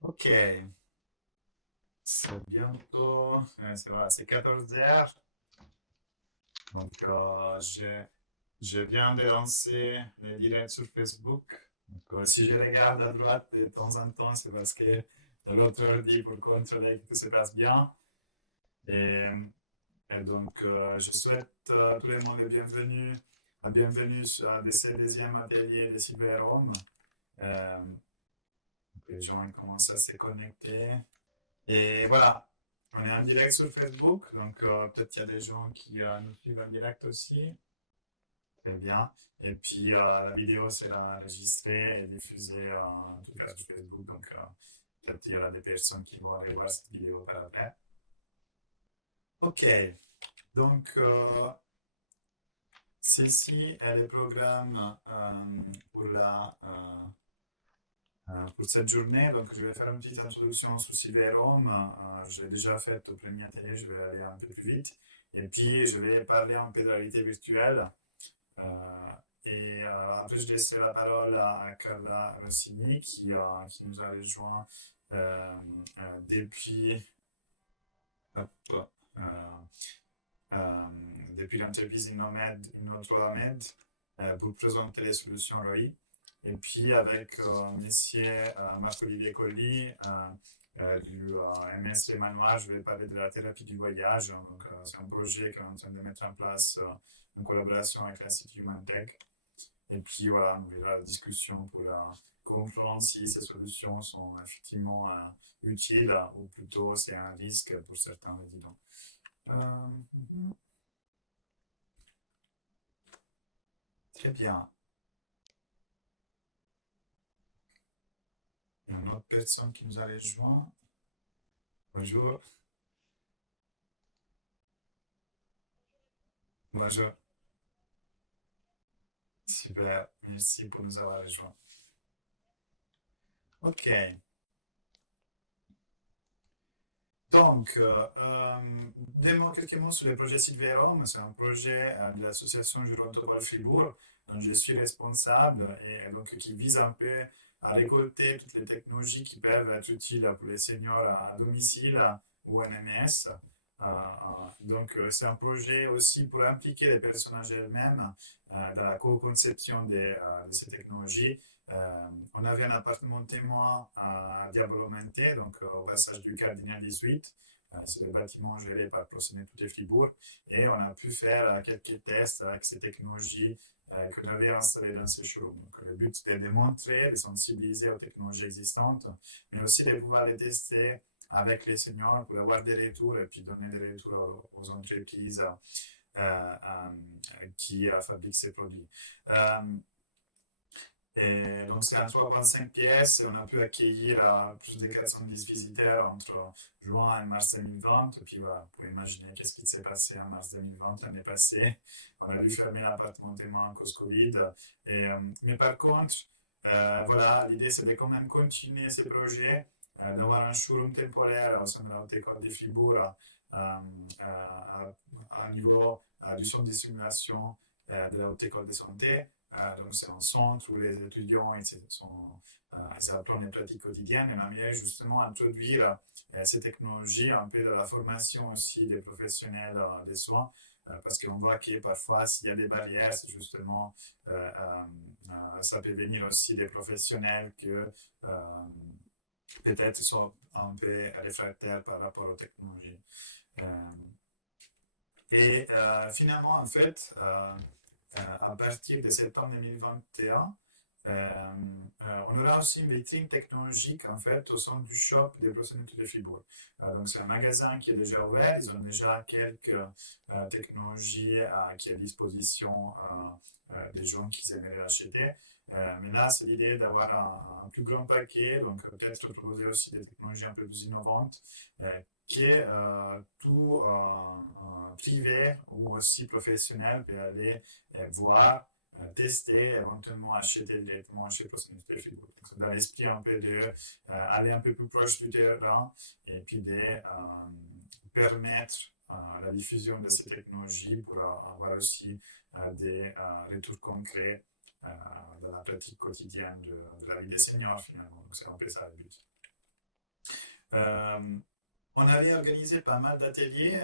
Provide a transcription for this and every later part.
Ok, c'est bientôt, c'est vrai, c'est 14 heures. Donc, je viens de lancer le direct sur Facebook. Donc, si je regarde à droite de temps en temps, c'est parce que de l'autre ordi pour contrôler que tout se passe bien. Et, et donc, je souhaite à tout le monde le bienvenu, la bienvenue à ce deuxième atelier de Cyberhome. Euh, les gens commencent à se connecter. Et voilà, on est en direct sur Facebook, donc peut-être qu'il y a des gens qui nous suivent en direct aussi. Très bien. Et puis la vidéo sera enregistrée et diffusée en tout cas sur Facebook, donc peut-être qu'il y aura des personnes qui vont aller voir cette vidéo par après. Ok, donc ceci est le programme pour pour cette journée. Donc, je vais faire une petite introduction sur Cyberhome. Je l'ai déjà fait au premier atelier, je vais aller un peu plus vite. Et puis, je vais parler un peu de la réalité virtuelle. Euh, Après, je laisserai la parole à Carla Rossini qui nous a rejoint euh, depuis, hop, euh, euh, depuis l'entreprise InnoTroAmed pour présenter les solutions ROI. Et puis avec monsieur Marc-Olivier Colli du MSC Manoir, je vais parler de la thérapie du voyage. Donc, c'est un projet qu'on est en train de mettre en place en collaboration avec l'Institut Humanitech. Et puis voilà, on verra la discussion pour comprendre si ces solutions sont effectivement utiles ou plutôt c'est un risque pour certains résidents. Mhm. Très bien. Il y a une autre personne qui nous a rejoint. Bonjour. Bonjour. Super. Merci pour nous avoir rejoints. Ok. Donc, quelques mots sur le projet Sylvérum. C'est un projet de l'association Juro-Anthropole Fribourg dont je suis responsable et donc qui vise un peu à récolter toutes les technologies qui peuvent être utiles pour les seniors à domicile ou en MS. Donc, c'est un projet aussi pour impliquer les personnes âgées elles-mêmes dans la co-conception de ces technologies. On avait un appartement témoin à Diabolo-Menté, donc au passage du Cardinal 18. C'est le bâtiment géré par Proximité et Fribourg. Et on a pu faire quelques tests avec ces technologies que nous avions installées dans ces showrooms. Donc, le but était de montrer, de sensibiliser aux technologies existantes, mais aussi de pouvoir les tester avec les seniors pour avoir des retours et puis donner des retours aux entreprises qui fabriquent ces produits. Et donc, c'est un 3,5 pièces. On a pu accueillir plus de 410 visiteurs entre juin et mars 2020. Et puis, voilà, vous pouvez imaginer qu'est-ce qui s'est passé en mars 2020, l'année passée. On a dû fermer l'appartement témoin à cause Covid. Mais par contre, voilà, l'idée, c'est de quand même continuer ces projets, d'avoir un showroom temporaire au sein de la Haute École de Fribourg à niveau du centre de simulation de la Haute École de Santé. Donc c'est un centre où les étudiants ils apprennent les pratiques quotidiennes et on aimerait justement introduire ces technologies un peu de la formation aussi des professionnels des soins parce qu'on voit que parfois s'il y a des barrières, c'est justement ça peut venir aussi des professionnels que peut-être sont un peu réfractaires par rapport aux technologies. Euh, Finalement, en fait, à partir de septembre 2021, on aura aussi une vitrine technologique en fait au centre du shop des proximités de Fribourg. Donc c'est un magasin qui est déjà ouvert, ils ont déjà quelques technologies qui est à disposition des gens qui aimeraient acheter. Mais là, c'est l'idée d'avoir un plus grand paquet, donc peut-être proposer aussi des technologies un peu plus innovantes qui est tout privé ou aussi professionnel peut aller voir, tester, éventuellement acheter directement chez Proximité Fribourg. Donc, dans l'esprit un peu de aller un peu plus proche du terrain et puis de permettre la diffusion de ces technologies pour avoir aussi des retours concrets dans la pratique quotidienne de la vie des seniors finalement. Donc c'est un peu ça le but. On avait organisé pas mal d'ateliers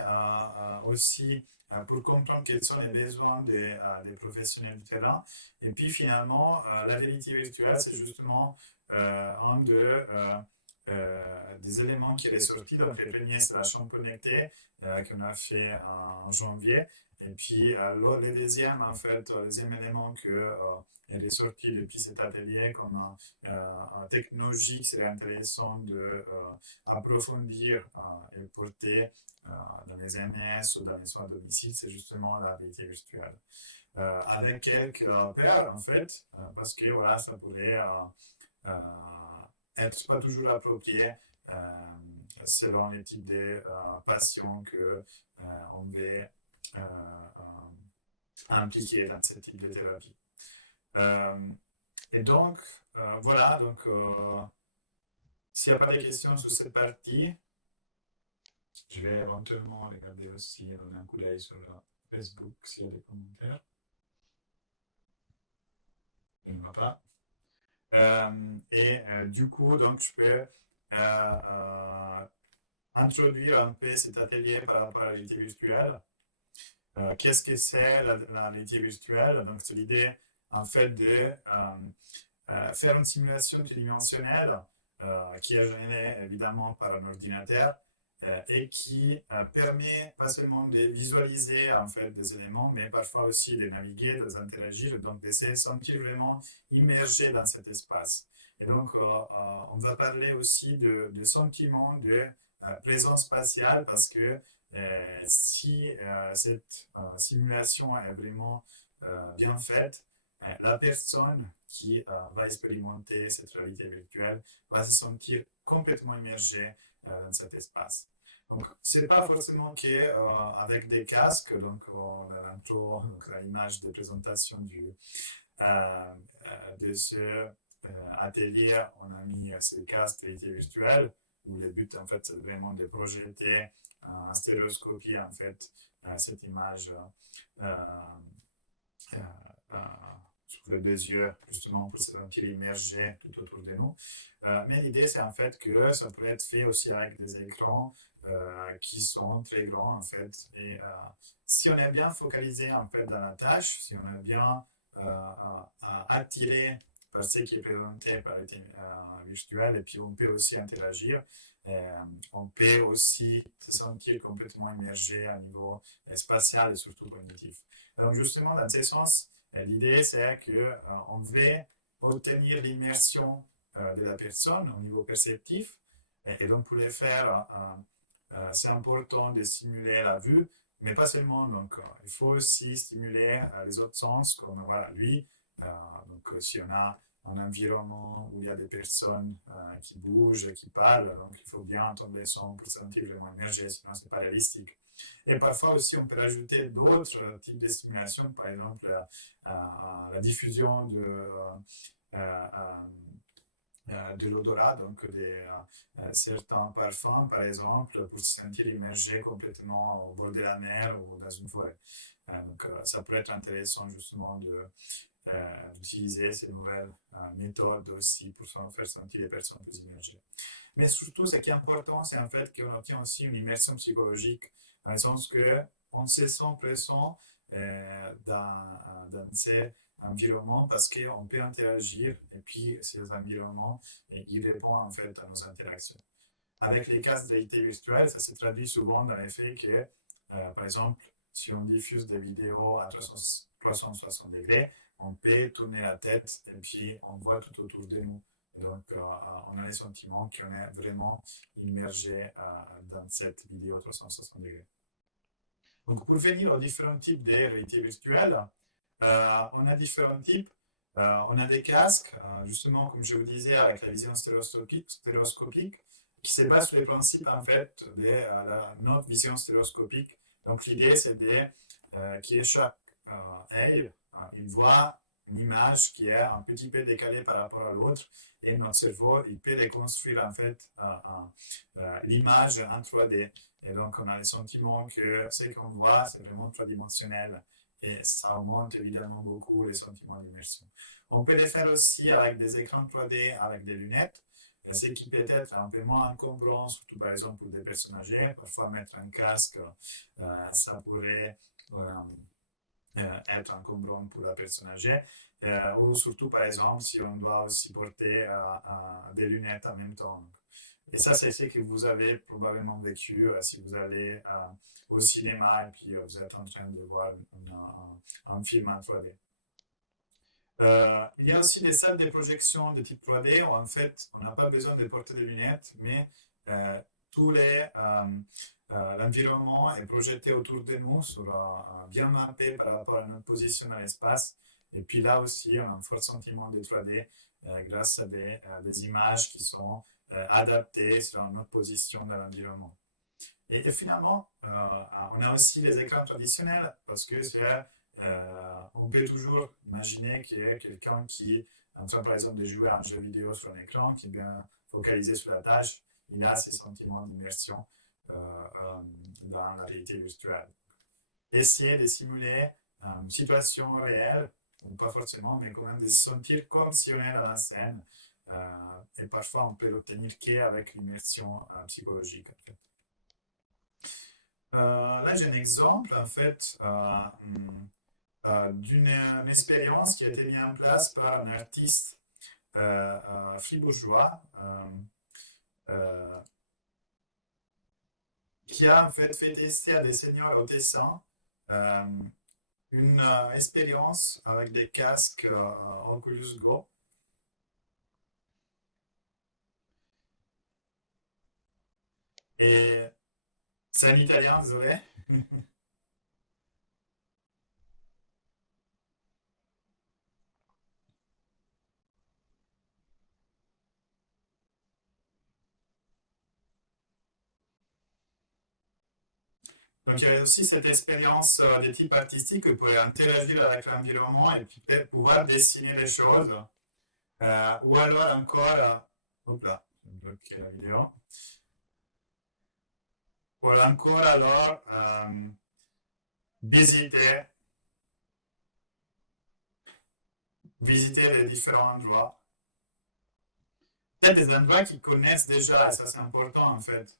aussi pour comprendre quels sont les besoins des professionnels du terrain. Et puis finalement, la réalité virtuelle, c'est justement un des éléments qui est sorti. Donc les premiers, c'est la chambre connectée qu'on a fait en janvier. Et puis le deuxième, en fait, le deuxième élément elle est sorti depuis cet atelier comme technologie qui serait intéressant de approfondir et porter dans les MS ou dans les soins à domicile, c'est justement la réalité virtuelle. Avec quelques pairs, en fait, parce que voilà, ça pourrait euh, être pas toujours approprié selon les types de patients on veut impliquer dans ce type de thérapie. Euh, et donc, voilà, donc s'il n'y a pas de questions sur cette partie, je vais éventuellement regarder aussi, donner un coup d'œil sur Facebook s'il y a des commentaires. Il n'y en a pas. Du coup, donc, je peux introduire un peu cet atelier par rapport à la réalité virtuelle. Qu'est-ce que c'est la réalité virtuelle? Donc, c'est l'idée, en fait, de faire une simulation tridimensionnelle qui est générée évidemment par un ordinateur et qui permet pas seulement de visualiser en fait des éléments, mais parfois aussi de naviguer, d'interagir, donc de se sentir vraiment immergé dans cet espace. Et donc, on va parler aussi de sentiment de présence spatiale parce que si cette simulation est vraiment bien faite, la personne qui va expérimenter cette réalité virtuelle va se sentir complètement immergée dans cet espace. Donc, c'est pas forcément qu'avec des casques, donc l'intro, donc l'image de présentation de ce atelier, on a mis ces casques de réalité virtuelle, où le but, en fait, c'est vraiment de projeter en stéréoscopie, en fait, cette image sur les deux yeux, justement pour se sentir immergé tout autour de nous. Mais l'idée, c'est en fait que ça peut être fait aussi avec des écrans qui sont très grands, en fait. Et si on est bien focalisé, en fait, dans la tâche, si on est bien attiré par ce qui est présenté par les virtuels, et puis on peut aussi interagir, on peut aussi se sentir complètement immergé à niveau spatial et surtout cognitif. Donc justement, dans ce sens, l'idée c'est qu'on veut obtenir l'immersion de la personne au niveau perceptif, et donc pour le faire, c'est important de stimuler la vue, mais pas seulement. Donc, il faut aussi stimuler les autres sens, comme voilà, lui. Donc, si on a un environnement où il y a des personnes qui bougent, qui parlent, donc il faut bien entendre les sons pour se sentir vraiment immergé, sinon c'est pas réalistique. Et parfois aussi, on peut ajouter d'autres types de stimulation, par exemple la diffusion de l'odorat, donc certains parfums, par exemple, pour se sentir immergé complètement au bord de la mer ou dans une forêt. Donc, ça peut être intéressant justement d'utiliser ces nouvelles méthodes aussi pour se faire sentir les personnes plus immergées. Mais surtout, ce qui est important, c'est en fait qu'on obtient aussi une immersion psychologique, dans le sens qu'on se sent présent dans ces environnements parce qu'on peut interagir et puis ces environnements, ils répondent en fait à nos interactions. Avec les cas de réalité virtuelle, ça se traduit souvent dans le fait que, par exemple, si on diffuse des vidéos à 360 degrés, on peut tourner la tête et puis on voit tout autour de nous. Et donc, on a le sentiment qu'on est vraiment immergé dans cette vidéo 360 degrés. Donc, pour venir aux différents types de réalité virtuelle, on a différents types. On a des casques, justement, comme je vous disais, avec la vision stéréoscopique qui se base sur les principes, en fait, de notre vision stéréoscopique. Donc, l'idée, c'est que chaque œil, il voit une image qui est un petit peu décalée par rapport à l'autre, et notre cerveau, il peut reconstruire, en fait, l'image en 3D. Et donc, on a le sentiment que ce qu'on voit, c'est vraiment trois-dimensionnel. Et ça augmente évidemment beaucoup les sentiments d'immersion. On peut les faire aussi avec des écrans 3D, avec des lunettes. ce qui peut être un peu moins encombrant, surtout par exemple pour des personnes âgées. Parfois, mettre un casque, ça pourrait être encombrant pour la personne âgée. Ou surtout, par exemple, si on doit aussi porter des lunettes en même temps. Et ça, c'est ce que vous avez probablement vécu si vous allez au cinéma et puis vous êtes en train de voir un film en 3D. Il y a aussi des salles de projection de type 3D où en fait on n'a pas besoin de porter des lunettes, mais euh, tout l'environnement est projeté autour de nous, sera bien mappé par rapport à notre position dans l'espace. Et puis là aussi, on a un fort sentiment de 3D grâce à des images qui sont adaptées sur notre position dans l'environnement. Et finalement, on a aussi les écrans traditionnels parce que on peut toujours imaginer qu'il y a quelqu'un qui est en train, par exemple, de jouer à un jeu vidéo sur un écran, qui est bien focalisé sur la tâche. Il a ces sentiments d'immersion dans la réalité virtuelle. Essayer de simuler une situation réelle, ou pas forcément, mais quand même de se sentir comme si on est dans la scène. Et parfois, on peut l'obtenir qu'avec l'immersion psychologique. En fait. Là, j'ai un exemple, en fait, d'une expérience qui a été mise en place par un artiste fribourgeois qui a en fait tester à des seniors au Tessin une expérience avec des casques Oculus Go. Et c'est en italien, désolé. Donc il y a aussi cette expérience de type artistique que vous pouvez interagir avec l'environnement et puis peut-être pouvoir dessiner les choses. Ou alors encore, hop là, je bloque la vidéo. Ou alors encore alors visiter, visiter les différents endroits. Peut-être des endroits qu'ils connaissent déjà, et ça c'est important en fait.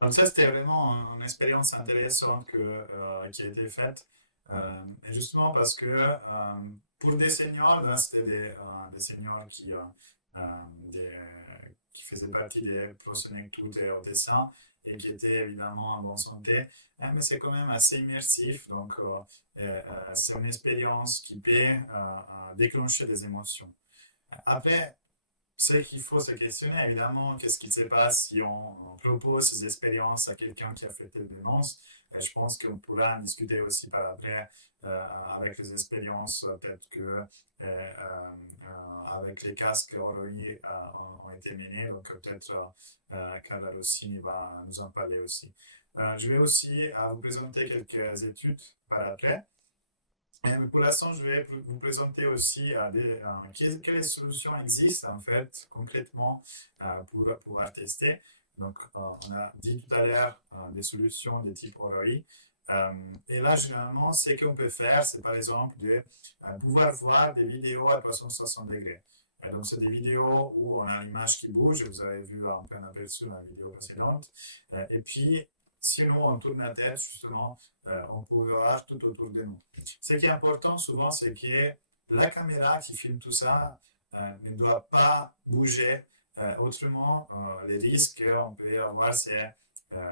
Donc ça, c'était vraiment une expérience intéressante qui a été faite. Et justement parce que pour des seniors, là, c'était des seniors des- qui faisaient partie des professionnels tout et au dessin et qui étaient évidemment en bonne santé. Mais c'est quand même assez immersif, donc c'est une expérience qui peut déclencher des émotions. Après, c'est qu'il faut se questionner, évidemment, qu'est-ce qui se passe si on propose ces expériences à quelqu'un qui a fait des démences. Et je pense qu'on pourra en discuter aussi par après avec les expériences, peut-être que avec les casques Oroi ont été menés, donc peut-être Carla Rossini va nous en parler aussi. Je vais aussi vous présenter quelques études par après. Pour l'instant, je vais vous présenter aussi quelles solutions existent en fait concrètement pour pouvoir tester. Donc, on a dit tout à l'heure des solutions de type Oroi. Et là, généralement, ce qu'on peut faire, c'est par exemple de pouvoir voir des vidéos à 360 degrés. Donc, c'est des vidéos où on a l'image qui bouge, vous avez vu un peu un aperçu dans la vidéo précédente. Et puis, si nous, on tourne la tête, justement, on peut voir tout autour de nous. Ce qui est important souvent, c'est que la caméra qui filme tout ça ne doit pas bouger. Autrement, les risques qu'on peut avoir, c'est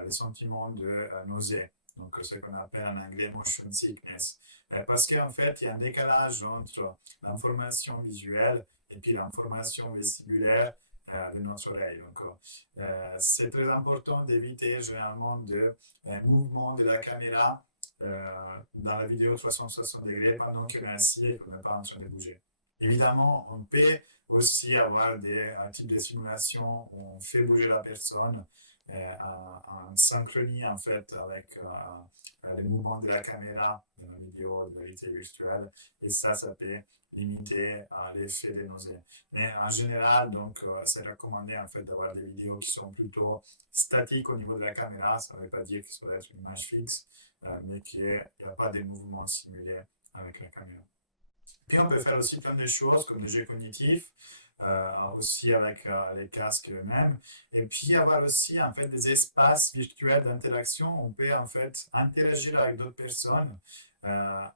les sentiments de nausée. Donc, ce qu'on appelle en anglais motion sickness. Parce qu'en fait, il y a un décalage entre l'information visuelle et puis l'information vestibulaire de notre oreille. Donc, c'est très important d'éviter généralement de mouvement de la caméra dans la vidéo 360 degrés pendant qu'on est assis et qu'on n'est pas en train de bouger. Évidemment, on peut aussi avoir un type de simulation où on fait bouger la personne en synchronie en fait avec les mouvements de la caméra de la vidéo de réalité virtuelle et ça peut limiter l'effet des nausées. Mais en général, donc, c'est recommandé en fait d'avoir des vidéos qui sont plutôt statiques au niveau de la caméra. Ça ne veut pas dire que ça doit être une image fixe, mais qu'il n'y a pas de mouvements simulés avec la caméra. Puis on peut faire aussi plein de choses comme des jeux cognitifs, aussi avec les casques eux-mêmes. Et puis avoir aussi en fait des espaces virtuels d'interaction. On peut en fait interagir avec d'autres personnes,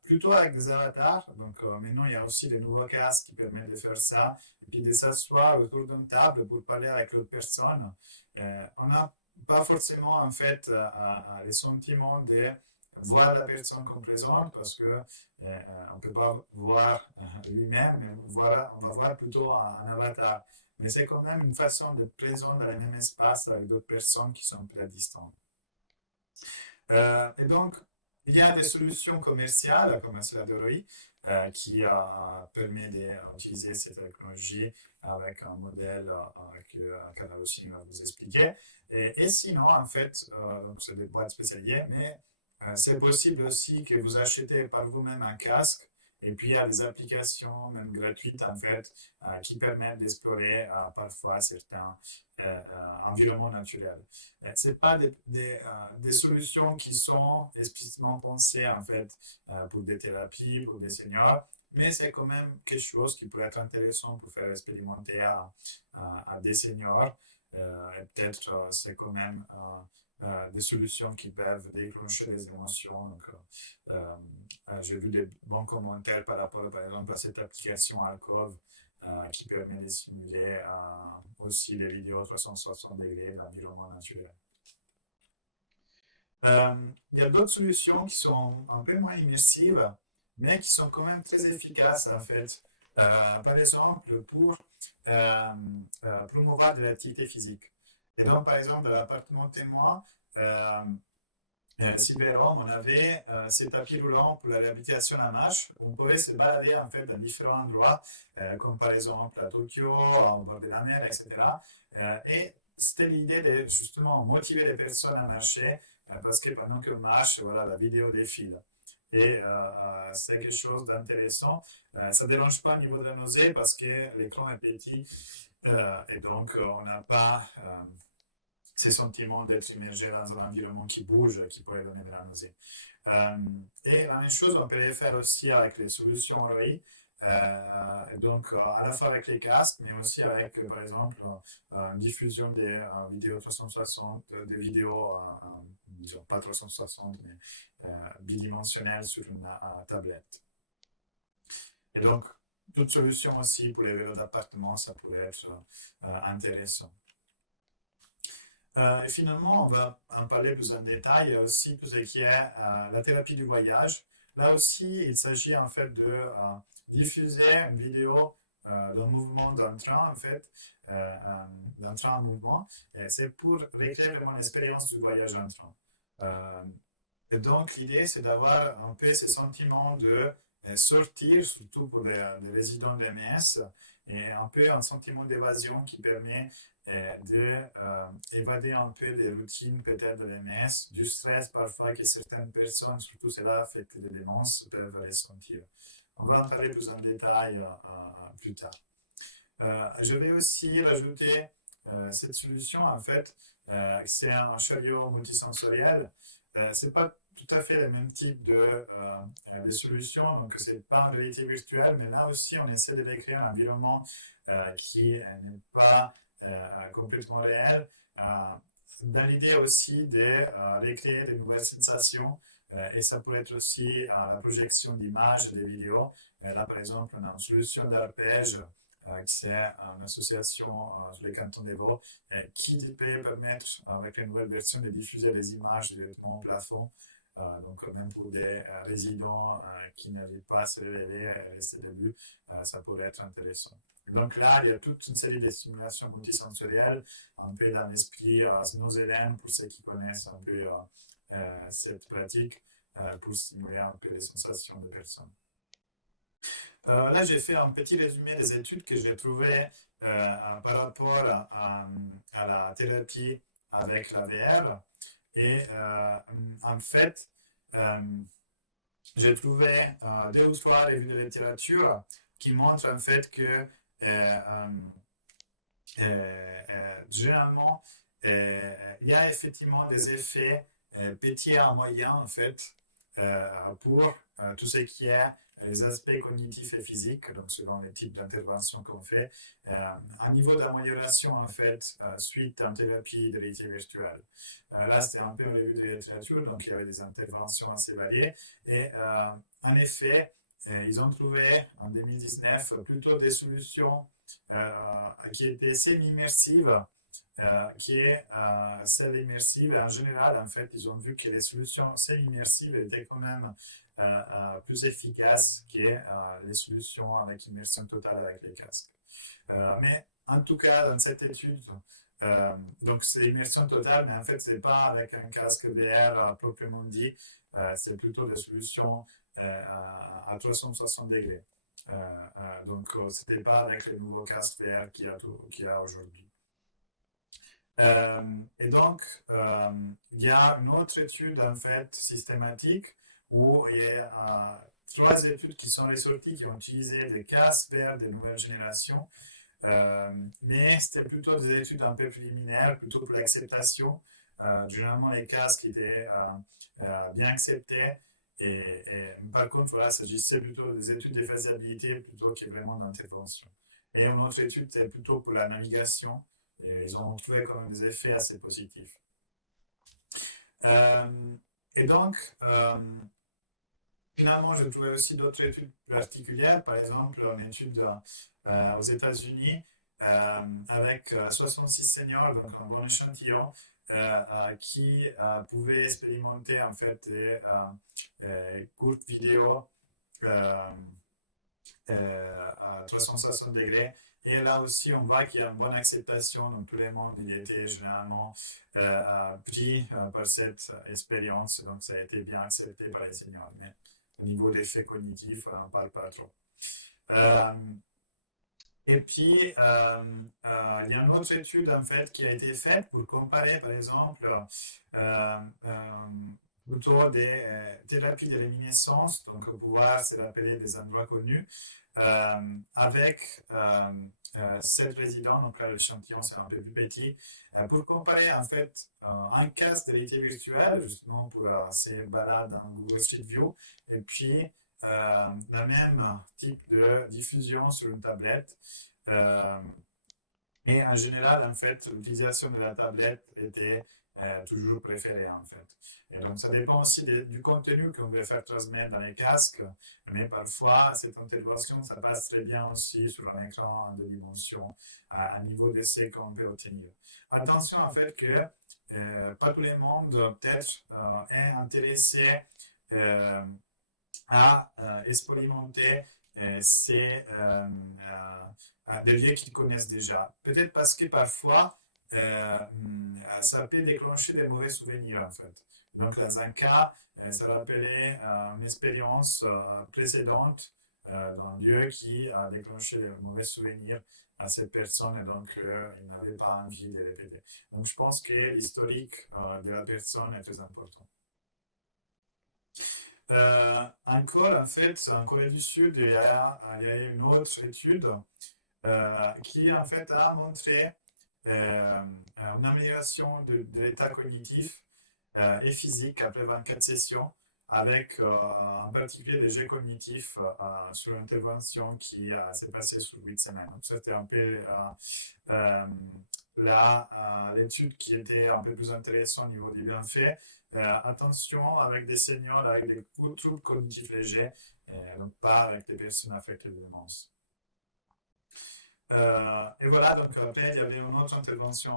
plutôt avec des avatars. Donc maintenant il y a aussi des nouveaux casques qui permettent de faire ça. Et puis de s'asseoir autour d'une table pour parler avec l'autre personne. On n'a pas forcément en fait les sentiments de voir la personne qu'on présente parce que on ne peut pas voir lui-même, mais on va voir plutôt un avatar. Mais c'est quand même une façon de présenter dans le même espace avec d'autres personnes qui sont plus distantes. Et donc, il y a des solutions commerciales comme Adorai qui permet d'utiliser cette technologie avec un modèle que Carla aussi va vous expliquer. Et sinon, en fait, donc c'est des boîtes spécialisées, mais c'est possible aussi que vous achetez par vous-même un casque et puis il y a des applications, même gratuites en fait, qui permettent d'explorer parfois certains environnements naturels. Ce n'est pas des solutions qui sont explicitement pensées en fait pour des thérapies, pour des seniors, mais c'est quand même quelque chose qui peut être intéressant pour faire expérimenter à des seniors. Et peut-être c'est quand même des solutions qui peuvent déclencher des émotions. Donc, j'ai vu des bons commentaires par rapport, par exemple, à cette application Alcove qui permet de simuler aussi des vidéos 360 degrés d'environnement naturel. Il y a d'autres solutions qui sont un peu moins immersives, mais qui sont quand même très efficaces en fait. Par exemple, pour promouvoir de l'activité physique. Et donc, par exemple, à l'appartement témoin, Silverum, on avait ces tapis roulants pour la réhabilitation à marche. On pouvait se balader en fait dans différents endroits, comme par exemple à Tokyo, au bord de la mer, etc. Et c'était l'idée de justement motiver les personnes à marcher, parce que pendant qu'on marche, voilà, la vidéo défile. Et c'est quelque chose d'intéressant. Ça ne dérange pas au niveau de la nausée parce que l'écran est petit et donc on n'a pas ces sentiments d'être immergé dans un environnement qui bouge, qui pourrait donner de la nausée. Et la même chose, on peut le faire aussi avec les solutions oreilles. Donc, à la fois avec les casques, mais aussi avec, par exemple, une diffusion des vidéos 360, des vidéos, disons pas 360, mais bidimensionnelles sur une tablette. Et donc, toute solution aussi pour les vélos d'appartement, ça pourrait être intéressant. Et finalement, on va en parler plus en détail. Il y a aussi tout ce qui est la thérapie du voyage. Là aussi, il s'agit en fait de diffuser une vidéo d'un mouvement d'un train, en fait, d'un train en mouvement. Et c'est pour recréer vraiment l'expérience du voyage en train. Et donc, l'idée, c'est d'avoir un peu ce sentiment de sortir, surtout pour les résidents de MS, et un peu un sentiment d'évasion qui permet d'évader un peu des routines peut-être de l'MS, du stress parfois que certaines personnes, surtout celles-là affectées de démence, peuvent ressentir. On va en parler plus en détail plus tard. Je vais aussi rajouter cette solution, en fait, c'est un chariot multisensoriel. C'est pas tout à fait le même type de solution, donc c'est pas en réalité virtuelle, mais là aussi on essaie de créer un environnement qui n'est pas complètement réel, dans l'idée aussi de recréer de nouvelles sensations, et ça peut être aussi la projection d'images, des vidéos. Là, par exemple, on a une solution d'arpège, c'est une association sur les cantons des Vaud, qui peut permettre, avec les nouvelles versions, de diffuser les images directement au plafond. Donc, même pour des résidents qui n'arrivent pas à se réveiller et rester debout, ça pourrait être intéressant. Donc là, il y a toute une série de stimulations multisensorielles, un peu dans l'esprit Snozelen, pour ceux qui connaissent un peu cette pratique, pour stimuler un peu les sensations des personnes. Là, j'ai fait un petit résumé des études que j'ai trouvées par rapport à la thérapie avec la VR. Et en fait, euh, j'ai trouvé deux ou trois revues de littérature qui montrent en fait que généralement, il y a effectivement des effets petits à moyen en fait pour tout ce qui est les aspects cognitifs et physiques, donc selon les types d'interventions qu'on fait, un niveau d'amélioration en fait suite à une thérapie de réalité virtuelle. Là, c'était un peu une revue de littérature, donc il y avait des interventions assez variées. Et en effet, ils ont trouvé en 2019 plutôt des solutions qui étaient semi-immersives qui est celle immersive. En général, en fait, ils ont vu que les solutions semi-immersives étaient quand même plus efficaces que les solutions avec immersion totale avec les casques. Mais en tout cas, dans cette étude, donc c'est immersion totale, mais en fait, c'est pas avec un casque VR proprement dit, c'est plutôt des solutions à 360 degrés. Donc, c'était pas avec les nouveaux casques VR qu'il y a aujourd'hui. Euh, et donc, il y a une autre étude en fait systématique où il y a trois études qui sont ressorties qui ont utilisé des casques VR de nouvelle génération, mais c'était plutôt des études un peu préliminaires, plutôt pour l'acceptation. Généralement, les casques étaient bien acceptés. Par contre, voilà, il s'agissait plutôt des études de faisabilité plutôt que vraiment d'intervention. Et une autre étude, c'est plutôt pour la navigation. Et ils ont trouvé quand même des effets assez positifs. Euh, et donc, finalement, j'ai trouvé aussi d'autres études particulières, par exemple une étude aux États-Unis avec 66 seniors, donc un bon échantillon, qui pouvaient expérimenter en fait des courtes vidéos à 360 degrés. Et là aussi, on voit qu'il y a une bonne acceptation. Donc, tout le monde il était généralement pris par cette expérience. Donc, ça a été bien accepté par les seniors. Mais au niveau des faits cognitifs, on n'en parle pas trop. Et puis, il y a une autre étude en fait qui a été faite pour comparer, par exemple, plutôt des thérapies de luminescence, donc pour pouvoir se rappeler des endroits connus, avec 7 résidents, donc là l'échantillon c'est un peu plus petit, pour comparer en fait un casque de réalité virtuelle, justement pour ces balades en Google Street View, et puis le même type de diffusion sur une tablette. Et en général, en fait, l'utilisation de la tablette était toujours préférée, en fait. Et donc, ça dépend aussi du contenu qu'on veut faire transmettre dans les casques, mais parfois, cette intervention, ça passe très bien aussi sur un écran en deux dimensions, à un niveau d'essai qu'on peut obtenir. Attention, en fait, que pas tout le monde, peut-être, est intéressé à expérimenter ces leviers qu'ils connaissent déjà. Peut-être parce que parfois, ça peut déclencher des mauvais souvenirs en fait. Donc dans un cas, ça rappelait une expérience précédente d'un lieu qui a déclenché de mauvais souvenirs à cette personne et donc il n'avait pas envie de répéter. Donc je pense que l'historique de la personne est très important. Encore, en fait, en Corée du Sud, il y a une autre étude qui, en fait, a montré une amélioration de l'état cognitif et physique après 24 sessions, avec en particulier des jeux cognitifs sur l'intervention qui s'est passée sur 8 semaines. Donc, c'était un peu l'étude qui était un peu plus intéressante au niveau des bienfaits. Attention avec des seniors avec des troubles cognitifs légers, donc pas avec des personnes affectées de démence. Et voilà, donc après, il y avait une autre intervention,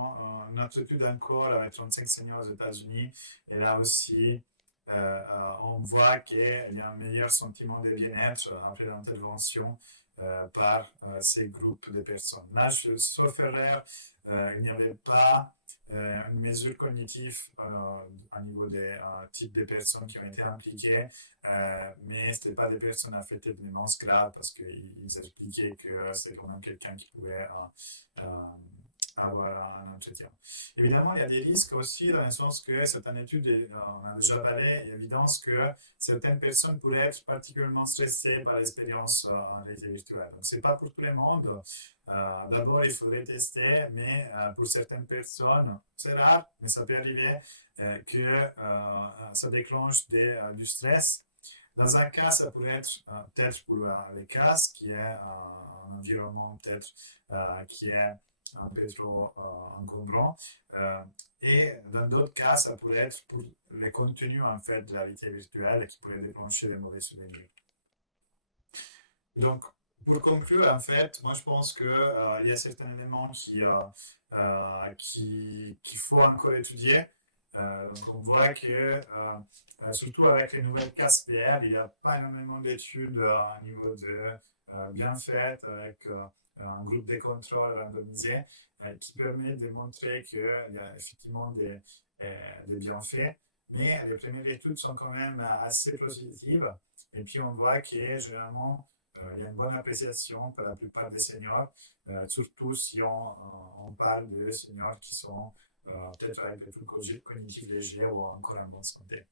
une autre étude encore avec 35 seniors aux États-Unis. Et là aussi, on voit qu'il y a un meilleur sentiment de bien-être après l'intervention par ces groupes de personnes. Là, sauf erreur, il n'y avait pas une mesure cognitive au niveau des types de personnes qui ont été impliquées, mais ce n'étaient pas des personnes affectées de démence grave parce qu'ils expliquaient que c'était quand même quelqu'un qui pouvait avoir un entretien. Évidemment, il y a des risques aussi dans le sens que certaines études, on a déjà parlé, il y a l'évidence que certaines personnes pourraient être particulièrement stressées par l'expérience en réalité virtuelle. Donc, c'est pas pour tout le monde. D'abord, il faudrait tester, mais pour certaines personnes, c'est rare, mais ça peut arriver que ça déclenche du stress. Dans un cas, ça pourrait être peut-être pour les casques, qui est un environnement peut-être qui est un peu trop encombrant. Et dans d'autres cas, ça pourrait être pour les contenus en fait de la réalité virtuelle qui pourraient déclencher des mauvais souvenirs. Donc, pour conclure, en fait, moi je pense qu'il y a certains éléments qu'il faut encore étudier. Donc on voit que, surtout avec les nouvelles casques VR, il n'y a pas énormément d'études à niveau de bien faites avec un groupe de contrôle randomisé qui permet de montrer qu'il y a effectivement des bienfaits. Mais les premières études sont quand même assez positives. Et puis on voit que généralement, il y a une bonne appréciation pour la plupart des seniors, surtout si on parle de seniors qui sont peut-être avec des troubles cognitifs légers ou encore en bonne santé.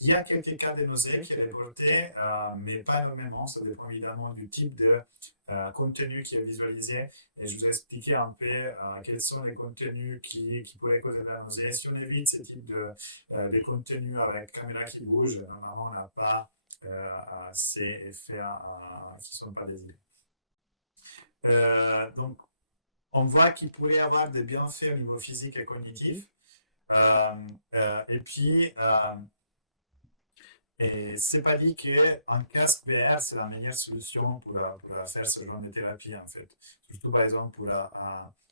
Il y a quelques cas de nausées qui est reporté, mais pas énormément. Ça dépend évidemment du type de contenu qui est visualisé. Et je vous ai expliqué un peu quels sont les contenus qui pourraient causer de la nausée. Si on évite ce type de contenu avec caméra qui bouge, normalement on n'a pas ces effets qui ne sont pas désirés. Donc, on voit qu'il pourrait y avoir des bienfaits au niveau physique et cognitif. Et puis, et c'est pas dit qu'un casque VR, c'est la meilleure solution pour faire ce genre de thérapie, en fait. Surtout, par exemple, pour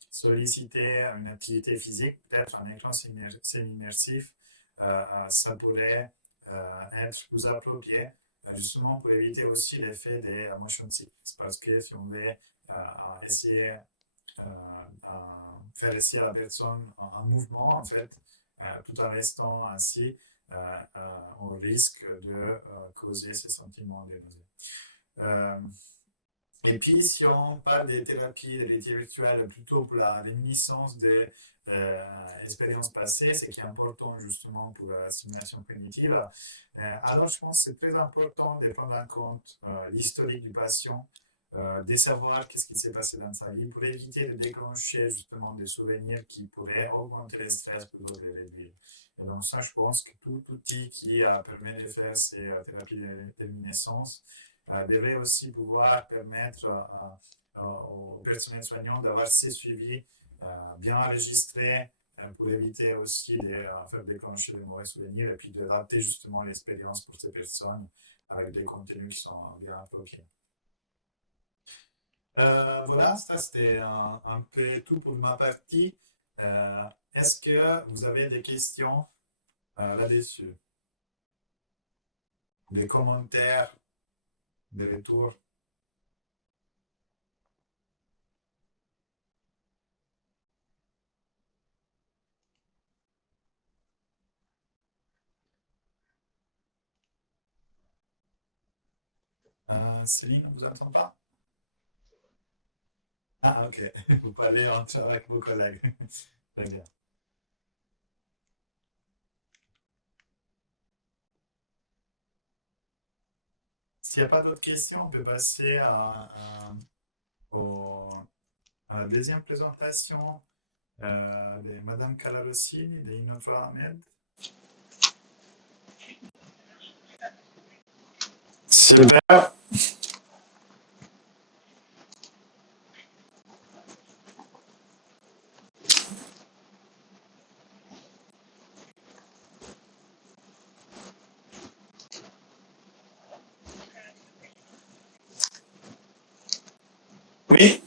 solliciter une activité physique, peut-être un écran semi-immersif, ça pourrait être plus approprié, justement pour éviter aussi l'effet des motion sickness. Parce que si on veut essayer faire essayer la personne en mouvement, en fait, tout en restant assis, on risque de causer ces sentiments de nausée. Et puis, si on parle des thérapies de réalité virtuelle plutôt pour la réminiscence des expériences passées, ce qui est important justement pour la simulation cognitive, alors je pense que c'est très important de prendre en compte l'historique du patient, de savoir qu'est-ce qui s'est passé dans sa vie pour éviter de déclencher justement des souvenirs qui pourraient augmenter le stress plutôt que le réduire. Et donc ça, je pense que tout outil qui permet de faire ces thérapies de réminiscence devrait aussi pouvoir permettre aux personnels soignants d'avoir ces suivis bien enregistrés pour éviter aussi de faire déclencher de mauvais souvenirs et puis de rater justement l'expérience pour ces personnes avec des contenus qui sont bien appropriés. Voilà, ça c'était un peu tout pour ma partie. Est-ce que vous avez des questions là-dessus? Des commentaires, des retours? Céline, on vous entend pas? Ah, ok. Vous parlez avec vos collègues. Très bien. S'il n'y a pas d'autres questions, on peut passer au- à la deuxième présentation de Madame Calarossini de Innova Med. Super. Oui.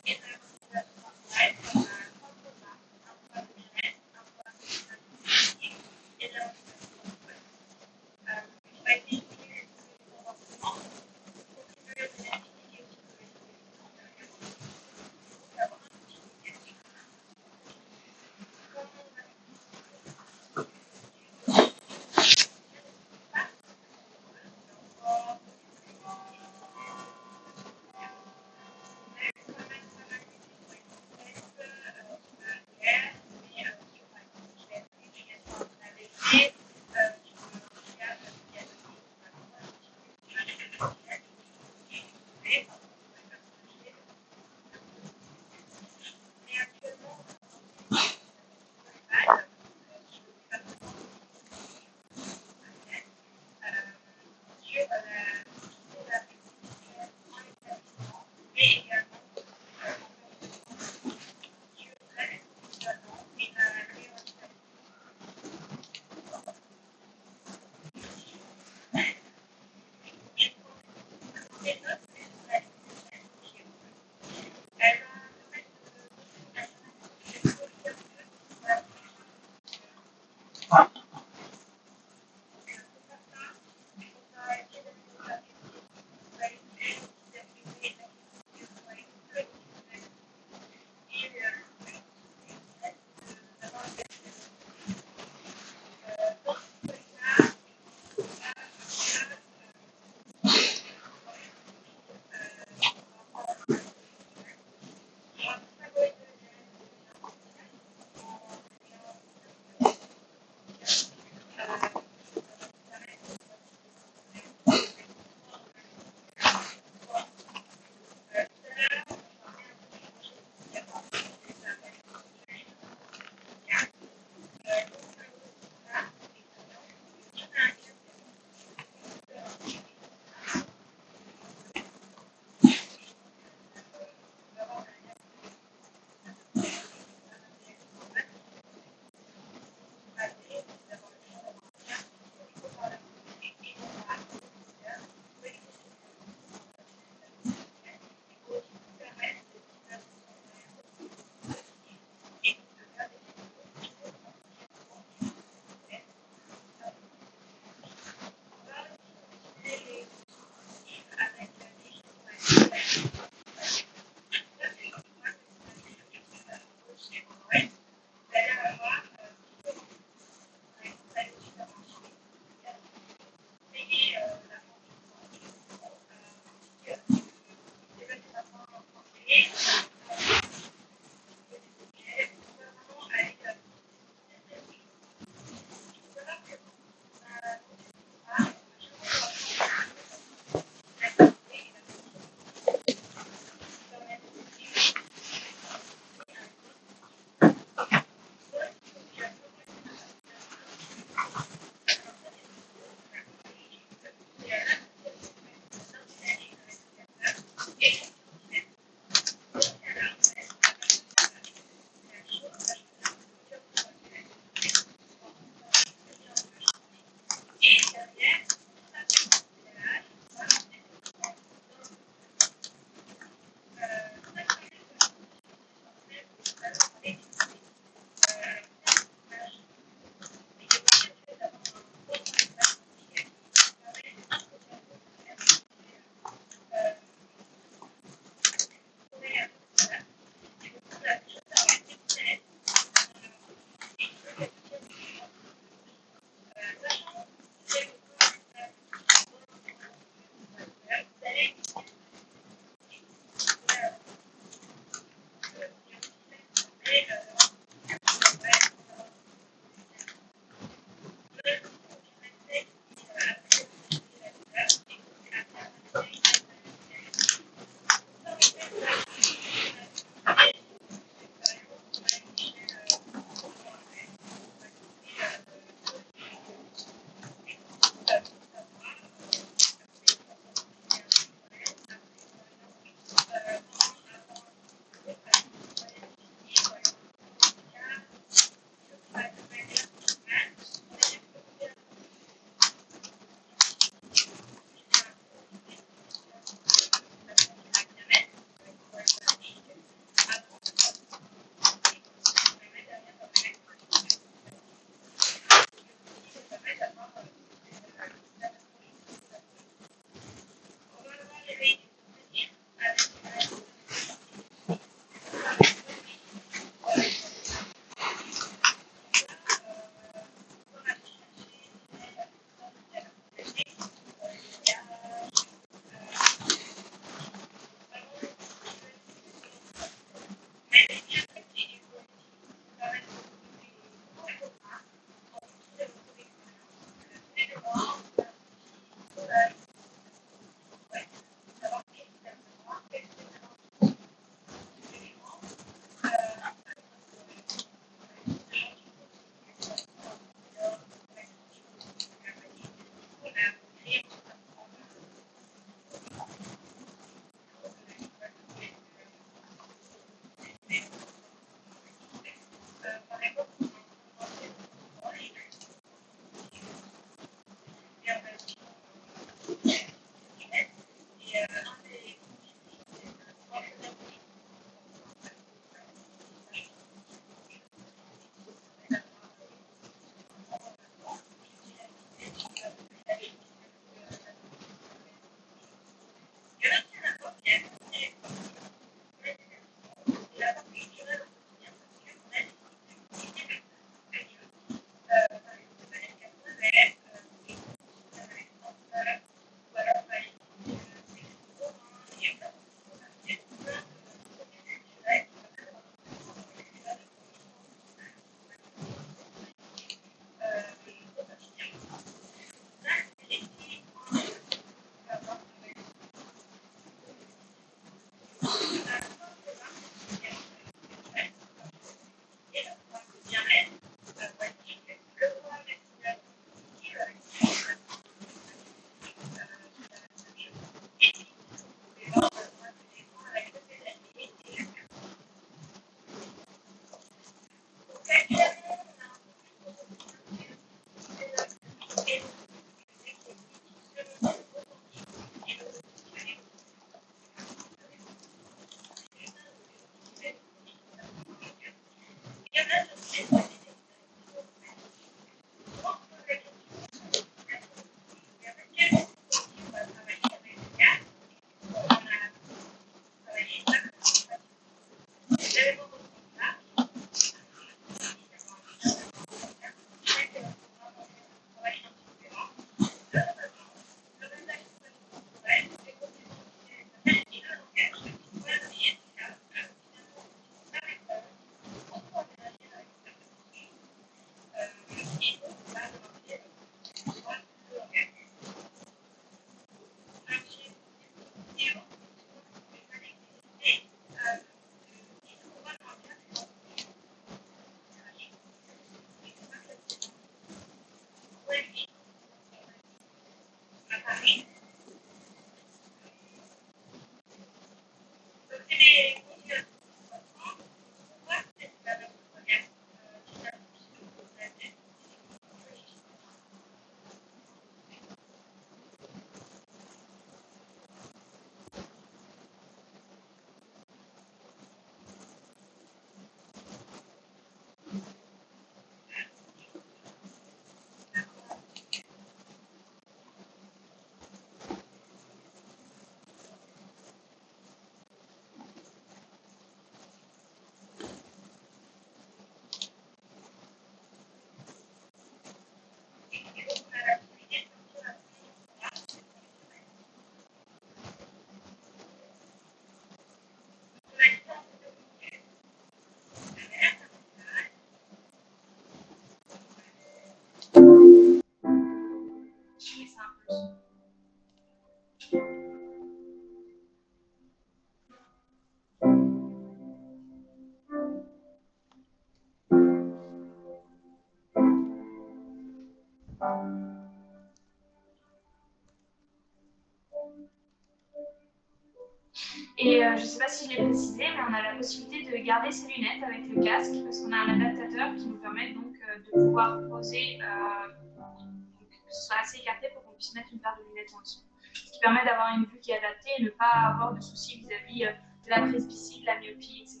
Et je ne sais pas si je l'ai précisé, mais on a la possibilité de garder ses lunettes avec le casque parce qu'on a un adaptateur qui nous permet donc de pouvoir poser, que ce soit assez écarté pour qu'on puisse mettre une paire de lunettes en dessous. Ce qui permet d'avoir une vue qui est adaptée et ne pas avoir de soucis vis-à-vis de la presbytie, de la myopie, etc.